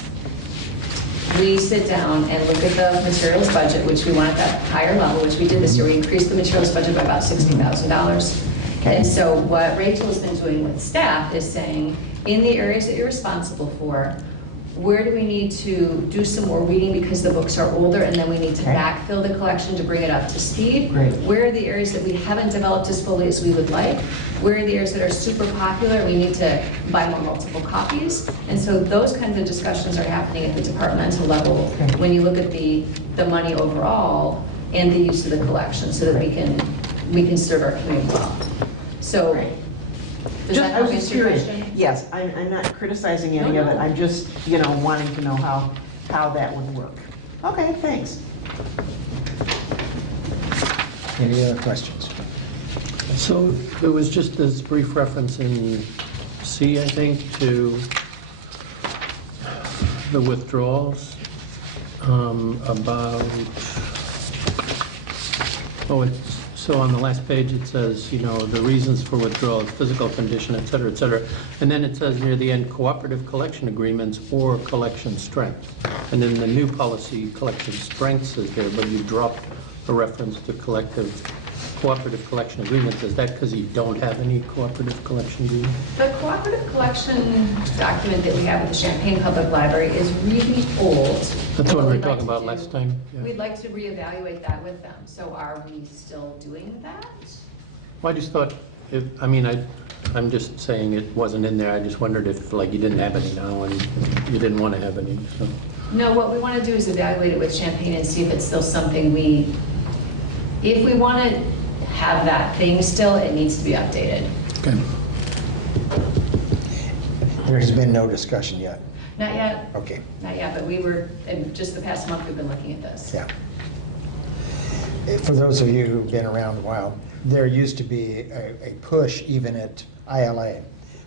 we sit down and look at the materials budget, which we want at that higher level, which we did this year. We increased the materials budget by about $60,000. Okay. And so what Rachel has been doing with staff is saying, in the areas that you're responsible for, where do we need to do some more reading because the books are older and then we need to Okay. backfill the collection to bring it up to speed? Great. Where are the areas that we haven't developed as fully as we would like? Where are the areas that are super popular, we need to buy more multiple copies? And so those kinds of discussions are happening at the departmental level Okay. when you look at the money overall and the use of the collection so that we can serve our community well. So, Right. does that I was help just answer your curious. question? Yes, I'm not criticizing any of it, I'm just, wanting to know how that would work. Okay, thanks. Any other questions? So there was just this brief reference in C, I think, to the withdrawals about, so on the last page it says, the reasons for withdrawal, physical condition, et cetera, et cetera. And then it says near the end, cooperative collection agreements or collection strength. And in the new policy, collection strengths is there, but you dropped a reference to cooperative collection agreements. Is that because you don't have any cooperative collection agreements? The cooperative collection document that we have at the Champaign Public Library is really old. That's what we And were we'd like talking to about do- last time. Yeah. We'd like to reevaluate that with them. So are we still doing that? Well, I just thought, I'm just saying it wasn't in there. I just wondered if, you didn't have any now and you didn't want to have any, so. No, what we want to do is evaluate it with Champaign and see if it's still something if we want to have that thing still, it needs to be updated. Okay. There has been no discussion yet. Not yet, Okay, not yet, but in just the past month, we've been looking at this. yeah. For those of you who've been around a while, there used to be a push even at ILA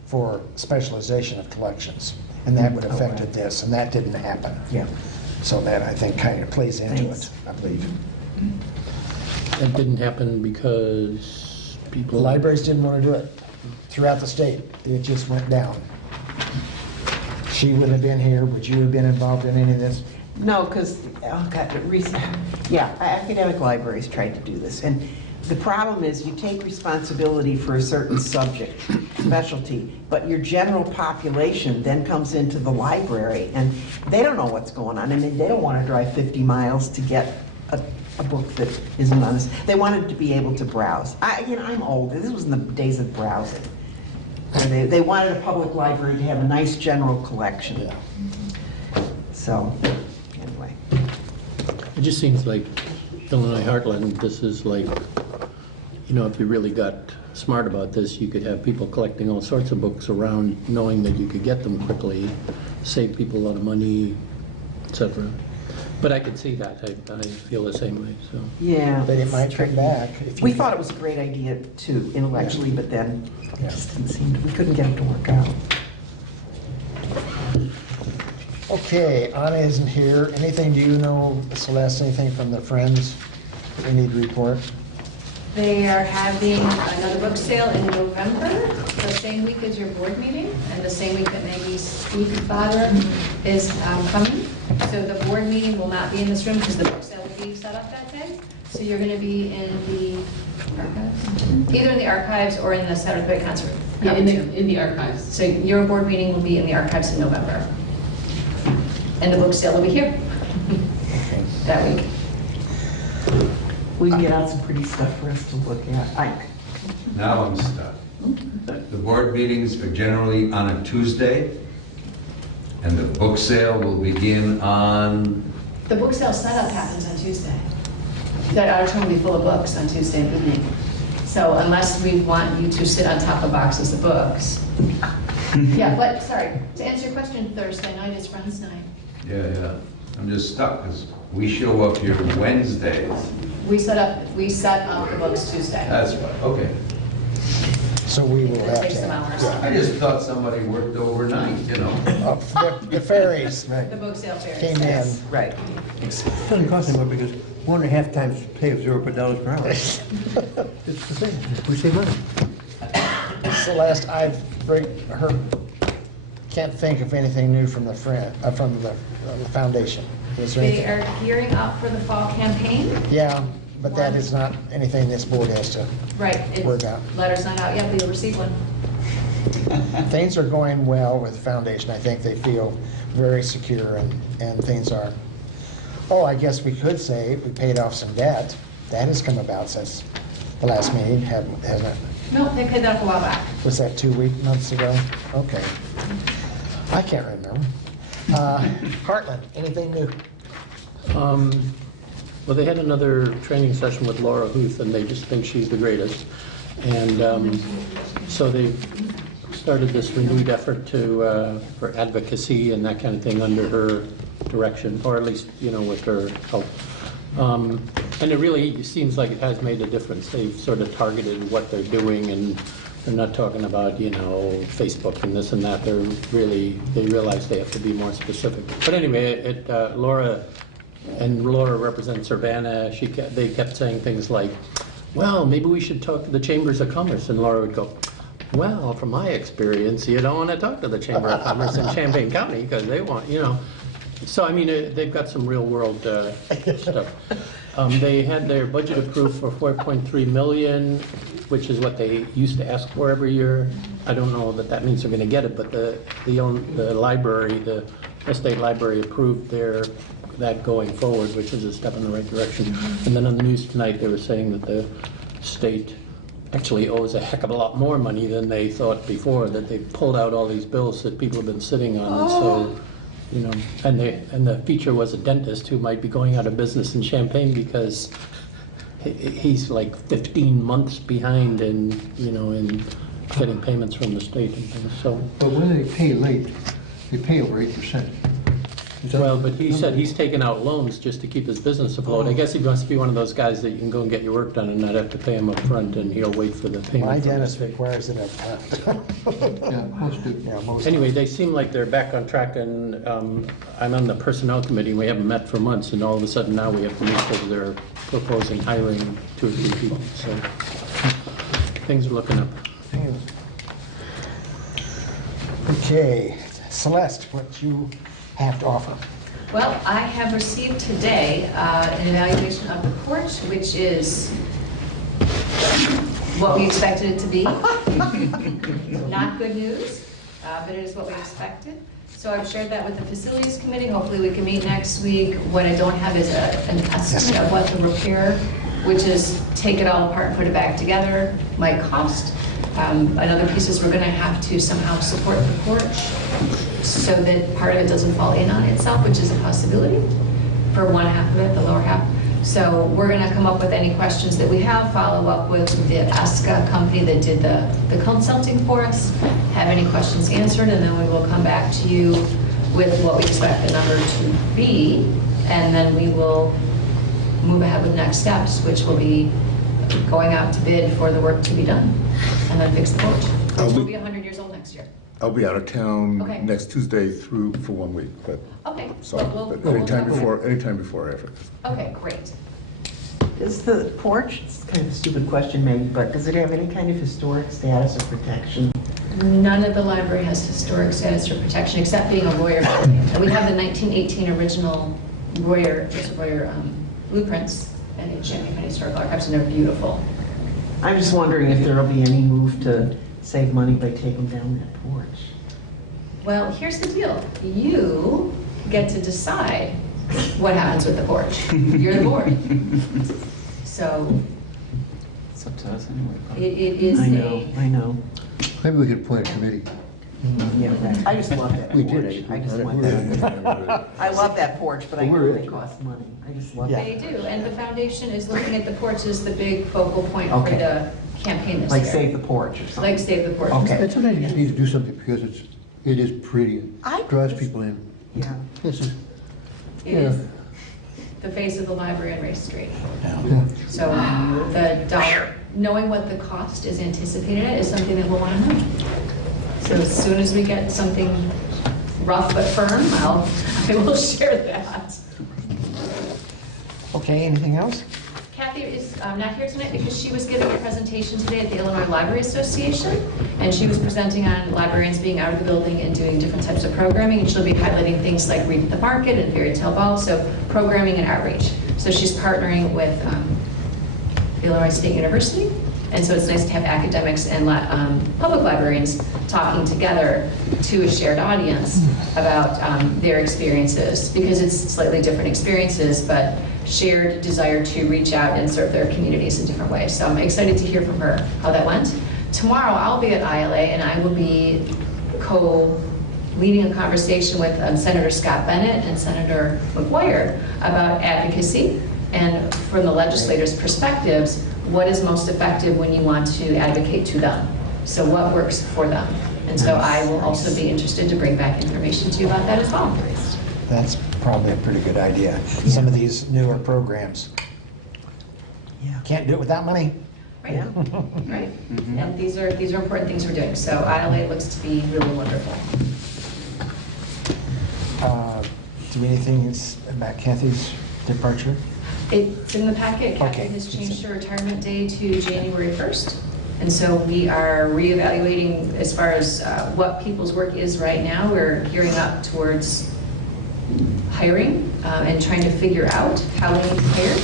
for specialization of collections, and that would have affected this, and that didn't happen. Yeah. So that, I think, kind of plays into Thanks. it, I believe. That didn't happen because The people... libraries didn't want to do it throughout the state. It just went down. She wouldn't have been here. Would you have been involved in any of this? No, because, oh God, academic libraries tried to do this. And the problem is you take responsibility for a certain subject, specialty, but your general population then comes into the library and they don't know what's going on. And they don't want to drive 50 miles to get a book that isn't on this. They wanted to be able to browse. I'm old. This was in the days of browsing. And they wanted a public library to have a nice general collection. Yeah. So, anyway. It just seems like Illinois Heartland, this is like, you know, if you really got smart about this, you could have people collecting all sorts of books around knowing that you could get them quickly, save people a lot of money, etc. But I could see that. I feel the same way, so. Yeah. But it might come back. if We you- thought it was a great idea too, intellectually, but then it just didn't seem to, we couldn't get it to work out. Okay, Anna isn't here. Anything, do you know, Celeste, anything from the Friends we need to report? They are having another book sale in November, the same week as your board meeting, and the same week that Maggie's Steve father is coming. So the board meeting will not be in this room because the book sale will be set up that day. So you're going to be in the archives, either in the archives or in the Saturday concert. Yeah, in the archives. So your board meeting will be in the archives in November. And the book sale will be here that week. We can get out some pretty stuff for us to look at. Ike. Now I'm stuck. The board meetings are generally on a Tuesday, and the book sale will begin on, The book sale setup happens on Tuesday. That auditorium will be full of books on Tuesday evening. So unless we want you to sit on top of boxes of books. Yeah, but, sorry, to answer your question, Thursday night is Friends Night. yeah. I'm just stuck, because we show up here Wednesdays. We set up the books Tuesday. That's right, okay. So we will It have takes to. some hours. I just thought somebody worked overnight, you know. The ferries The book sale fair. came in. Right. It doesn't cost anymore because 1.5 times pay of $0 per hour. It's the same. We save money. Celeste, can't think of anything new from the foundation. Is there They anything? are gearing up for the fall campaign. Yeah, but that is not anything this board has to Right. work out. Letters not out yet, but you'll receive one. Things are going well with the foundation. I think they feel very secure and things are, I guess we could say we paid off some debt. That has come about since the last meeting, hasn't it? No, they paid that up a while back. Was that 2 months ago? Okay. I can't remember. Heartland, anything new? Well, they had another training session with Laura Huth, and they just think she's the greatest. And so they started this renewed effort for advocacy and that kind of thing under her direction, or at least, with her help. And it really seems like it has made a difference. They've sort of targeted what they're doing, and they're not talking about, Facebook and this and that. They realize they have to be more specific. But anyway, Laura represents Urbana. They kept saying things like, well, maybe we should talk to the Chambers of Commerce. And Laura would go, well, from my experience, you don't want to talk to the Chamber of Commerce in Champaign County because they want, So, they've got some real world stuff. They had their budget approved for $4.3 million, which is what they used to ask for every year. I don't know that means they're going to get it, but the library, the State Library approved that going forward, which is a step in the right direction. And then on the news tonight, they were saying that the state actually owes a heck of a lot more money than they thought before, that they pulled out all these bills that people have been sitting on. And so, and the feature was a dentist who might be going out of business in Champaign because he's like 15 months behind in getting payments from the state and things. So, But when they pay late, they pay over 8%. well, but he said he's taken out loans just to keep his business afloat. I guess he must be one of those guys that you can go and get your work done and not have to pay him up front, and he'll wait for the payment. My from the dentist state. requires it up front. Yeah, most do. Yeah, most. Anyway, they seem like they're back on track, and I'm on the personnel committee. We haven't met for months, and all of a sudden now we have to meet because they're proposing hiring 2 or 3 people. So things are looking up. Okay, Celeste, what you have to offer? Well, I have received today an evaluation of the porch, which is what we expected it to be. Not good news, but it is what we expected. So I've shared that with the facilities committee. Hopefully we can meet next week. What I don't have is an estimate of what the repair, which is take it all apart and put it back together, might cost. Another piece is we're going to have to somehow support the porch so that part of it doesn't fall in on itself, which is a possibility for one half of it, the lower half. So we're going to come up with any questions that we have, follow up with the ESCA company that did the consulting for us, have any questions answered, and then we will come back to you with what we expect the number to be, and then we will move ahead with next steps, which will be going out to bid for the work to be done, and then fix the porch, which will be 100 years old next year. I'll be out of town Okay. next Tuesday through for 1 week, but, Okay. sorry, Well, but we'll anytime cover before, anytime before or after. Okay, great. Is the porch, it's kind of a stupid question maybe, but does it have any kind of historic status or protection? None of the library has historic status or protection, except being a Royer building. And we have the 1918 original Royer blueprints and the Champaign County Historical Archives, and they're beautiful. I'm just wondering if there'll be any move to save money by taking down that porch. Well, here's the deal. You get to decide what happens with the porch. You're the board. So It's up to us anyway. it is I know. Maybe we could appoint a committee. Yeah, right. I just love that We porch. did. I just want that. I love that porch, but I know they cost money. I just love They it. do, and the foundation is looking at the porch as the big focal point for Okay. the campaign this Like year. save the porch or something. Like Save the Porch. Okay. And sometimes you just need to do something because it is pretty, I- it draws people in. Yeah. Yes, sir. It is the face of the library on Race Street. Yeah. So the dollar, knowing what the cost is anticipated at is something that we'll want to know. So as soon as we get something rough but firm, I will share that. Okay, anything else? Kathy is not here tonight because she was giving a presentation today at the Illinois Library Association, and she was presenting on librarians being out of the building and doing different types of programming, and she'll be highlighting things like Read at the Market and Fairy Tale Ball, so programming and outreach. So she's partnering with Illinois State University, and so it's nice to have academics and public librarians talking together to a shared audience about their experiences, because it's slightly different experiences, but shared desire to reach out and serve their communities in different ways. So I'm excited to hear from her how that went. Tomorrow I'll be at ILA, and I will be leading a conversation with Senator Scott Bennett and Senator McGuire about advocacy, and from the legislators' perspectives, what is most effective when you want to advocate to them? So what works for them? And so I will also be interested to bring back information to you about that as well. That's probably a pretty good idea. Some of these newer programs. Yeah. Can't do it without money. Right? Right? And these are important things we're doing. So ILA looks to be really wonderful. Do anything about Kathy's departure? It's in the packet. Kathy Okay. has changed her retirement day to January 1st. And so we are reevaluating as far as what people's work is right now. We're gearing up towards hiring and trying to figure out how we need to hire,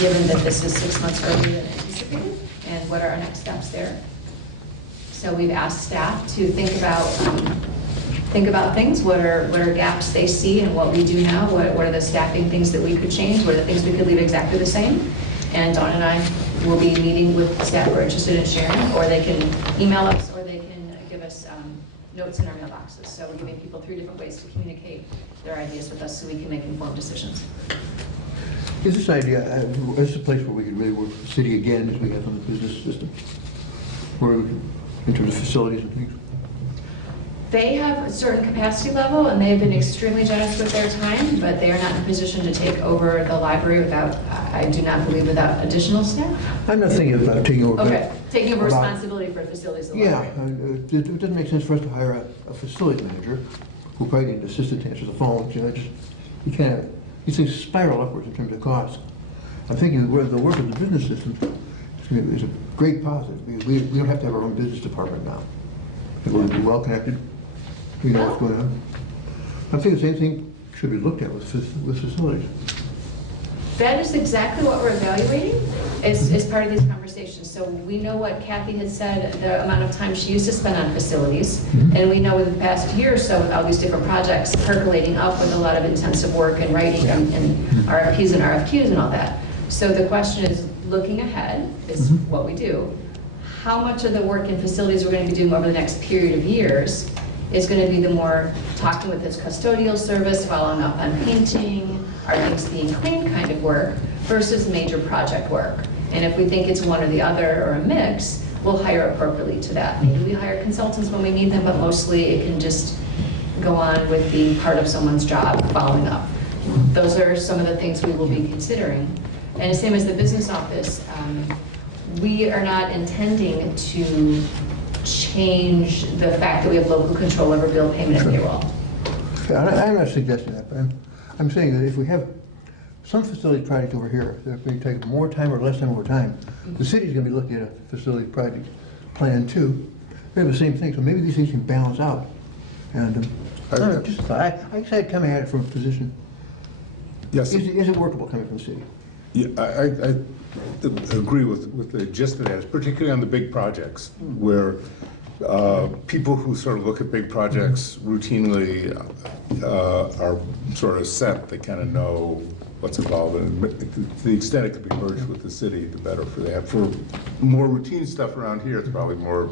given that this is 6 months earlier than anticipated, and what are our next steps there. So we've asked staff to think about things, what are gaps they see in what we do now, what are the staffing things that we could change, what are the things we could leave exactly the same. And Dawn and I will be meeting with staff who are interested in sharing, or they can email us, or they can give us notes in our mailboxes. So we're giving people 3 different ways to communicate their ideas with us so we can make informed decisions. Is this idea, is this a place where we could really work with the city again, as we have on the business system? Where we can, in terms of facilities and things? They have a certain capacity level, and they have been extremely generous with their time, but they are not in a position to take over the library without, I do not believe, without additional staff. I'm not thinking about taking over. Okay, taking over about- responsibility for facilities of the Yeah, library. it doesn't make sense for us to hire a facility manager who probably need an assistant to answer the phones, you can't, these things spiral upwards in terms of cost. I'm thinking where the work of the business system is a great positive, because we don't have to have our own business department now. We'll be well connected, we know what's going on. I'm thinking the same thing should be looked at with facilities. That is exactly what we're evaluating as part of these conversations. So we know what Kathy had said, the amount of time she used to spend on facilities. And we know in the past year or so, with all these different projects percolating up with a lot of intensive work and writing and RFPs and RFQs and all that. So the question is, looking ahead is what we do. How much of the work in facilities we're going to be doing over the next period of years is going to be the more talking with its custodial service, following up on painting, are things being cleaned kind of work versus major project work. And if we think it's one or the other or a mix, we'll hire appropriately to that. Maybe we hire consultants when we need them, but mostly it can just go on with being part of someone's job, following up. Those are some of the things we will be considering. And the same as the business office, we are not intending to change the fact that we have local control over bill payment and payroll. Yeah, I'm not suggesting that, but I'm saying that if we have some facility project over here that may take more time or less time over time, the city's gonna be looking at a facility project plan too. We have the same thing, so maybe these things can balance out. And I guess I'd come at it from a position, Yes. is it workable coming from the city? Yeah, I agree with the gist of that, particularly on the big projects, where people who sort of look at big projects routinely are sort of set, they kind of know what's involved, and to the extent it could be merged with the city, the better for that. For more routine stuff around here, it's probably more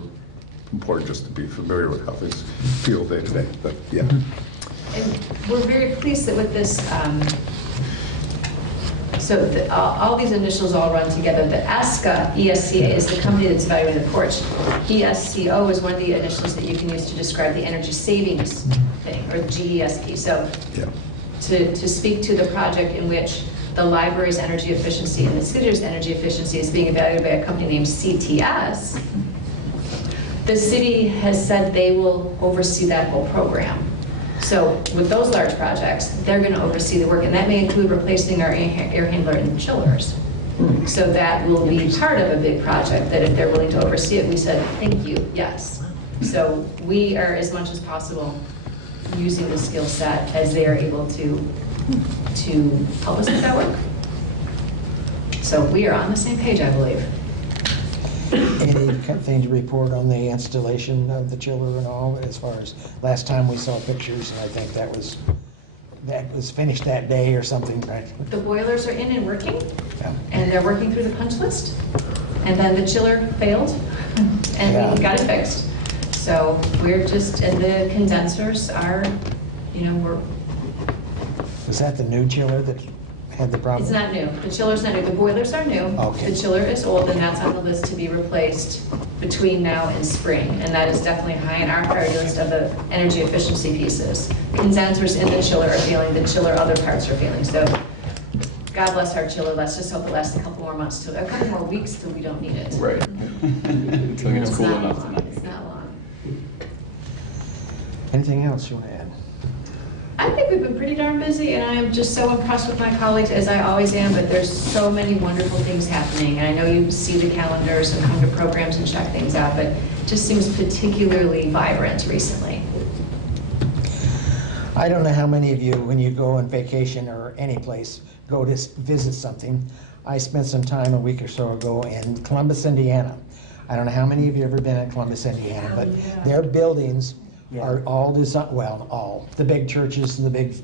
important just to be familiar with how things feel day to day, but yeah. And we're very pleased that with this, all these initials all run together. The ESCA, ESCA, is the company that's evaluating the porch. ESCO is one of the initials that you can use to describe the energy savings thing, or GESP. So to speak to the project in which the library's energy efficiency and the city's energy efficiency is being evaluated by a company named CTS, the city has said they will oversee that whole program. So with those large projects, they're going to oversee the work, and that may include replacing our air handler and chillers. So that will be part of a big project, that if they're willing to oversee it, we said, thank you, yes. So we are, as much as possible, using the skill set as they are able to help us with that work. So we are on the same page, I believe. Anything to report on the installation of the chiller and all, as far as last time we saw pictures, and I think that was finished that day or something, right? The boilers are in and working, and they're working through the punch list. And then the chiller failed, and we got it fixed. So we're just, and the condensers are, Was that the new chiller that had the problem? It's not new. The chiller's not new. The boilers are new. Okay. The chiller is old, and that's on the list to be replaced between now and spring. And that is definitely high on our priority list of the energy efficiency pieces. Condensers in the chiller are failing. The chiller other parts are failing. So God bless our chiller. Let's just hope it lasts a couple more months, a couple more weeks till we don't need it. Right. Until it gets cool enough. It's not long. Anything else you want to add? I think we've been pretty darn busy, and I am just so impressed with my colleagues, as I always am, but there's so many wonderful things happening. And I know you see the calendars and come to programs and check things out, but it just seems particularly vibrant recently. I don't know how many of you, when you go on vacation or any place, go to visit something. I spent some time a week or so ago in Columbus, Indiana. I don't know how many of you have ever been in Columbus, Indiana, but their buildings are all designed, well, all, the big churches and the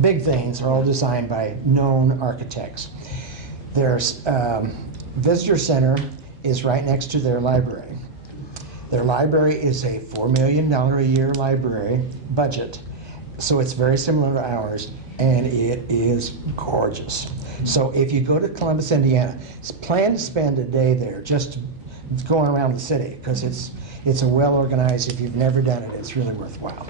big things are all designed by known architects. Their visitor center is right next to their library. Their library is a $4 million a year library budget, so it's very similar to ours, and it is gorgeous. So if you go to Columbus, Indiana, plan to spend a day there, just going around the city, because it's a well-organized, if you've never done it, it's really worthwhile.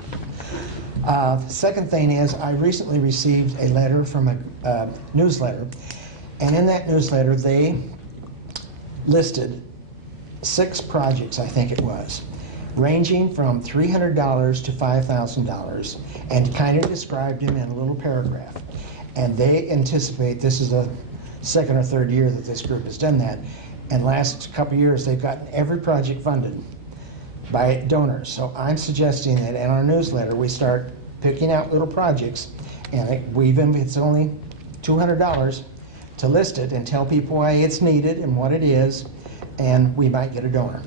Second thing is, I recently received a letter from a newsletter, and in that newsletter, they listed 6 projects, I think it was, ranging from $300 to $5,000, and kind of described them in a little paragraph. And they anticipate, this is the second or third year that this group has done that, and last couple of years, they've gotten every project funded by donors. So I'm suggesting that in our newsletter, we start picking out little projects, and it's only $200 to list it and tell people why it's needed and what it is, and we might get a donor.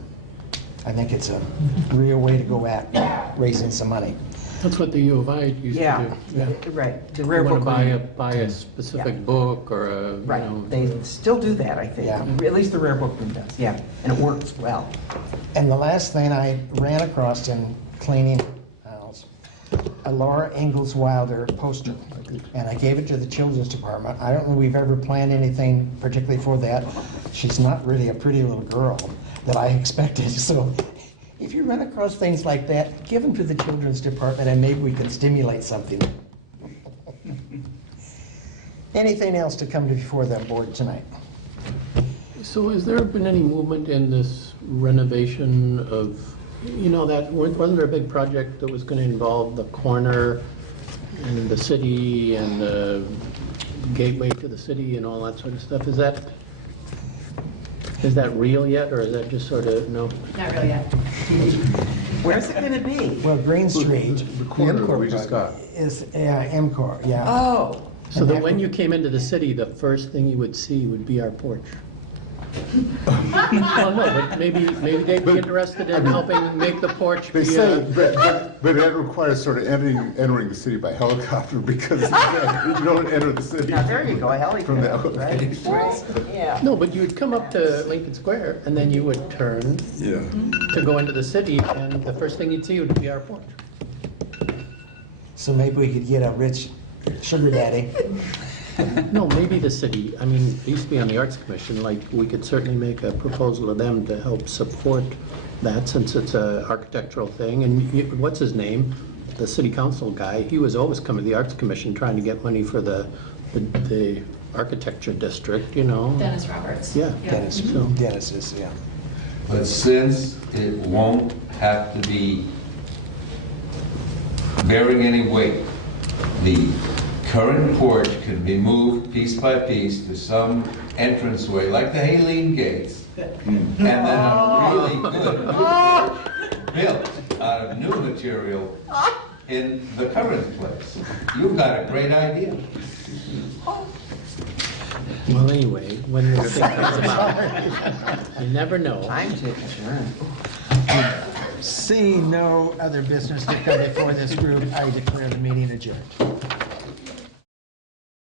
I think it's a real way to go at raising some money. That's what the U of I used Yeah, to do. right. The You rare want book. to buy a specific Yeah. book or a, you Right, know. they still do that, I think. Yeah. At least the rare book room does, yeah, and it works well. And the last thing I ran across in cleaning house, a Laura Ingalls Wilder poster, and I gave it to the children's department. I don't know we've ever planned anything particularly for that. She's not really a pretty little girl that I expected, so if you run across things like that, give them to the children's department and maybe we can stimulate something. Anything else to come before that board tonight? So has there been any movement in this renovation of, you know, wasn't there a big project that was going to involve the corner and the city and the gateway to the city and all that sort of stuff? Is that real yet, or is that just sort of, no? Not really yet. Where's it gonna be? Well, Green Street The corner we just got. is MCOR, yeah. Oh, So that when you came into the city, the first thing you would see would be our porch? Well, no, but maybe they'd be interested in helping make the porch They be say, a... but that requires sort of entering the city by helicopter because you don't enter the city. now there you go, a From the helicopter, right? elevation. Right, yeah. No, but you would come up to Lincoln Square, and then you would turn Yeah. to go into the city, and the first thing you'd see would be our porch. So maybe we could get a rich sugar daddy. No, maybe the city, I mean, it used to be on the Arts Commission, like, we could certainly make a proposal to them to help support that, since it's a architectural thing, and what's his name? The city council guy, he was always coming to the Arts Commission trying to get money for the architecture district, you know? Dennis Roberts. Yeah. Dennis, So- Dennis is, yeah. But since it won't have to be bearing any weight, the current porch can be moved piece by piece to some entranceway, like the Haleen Gates, and then a really good built out of new material in the current place. You've got a great idea. Well, anyway, when this thing comes about, you never know. Time to adjourn. Seeing no other business to come before this group, I declare the meeting adjourned.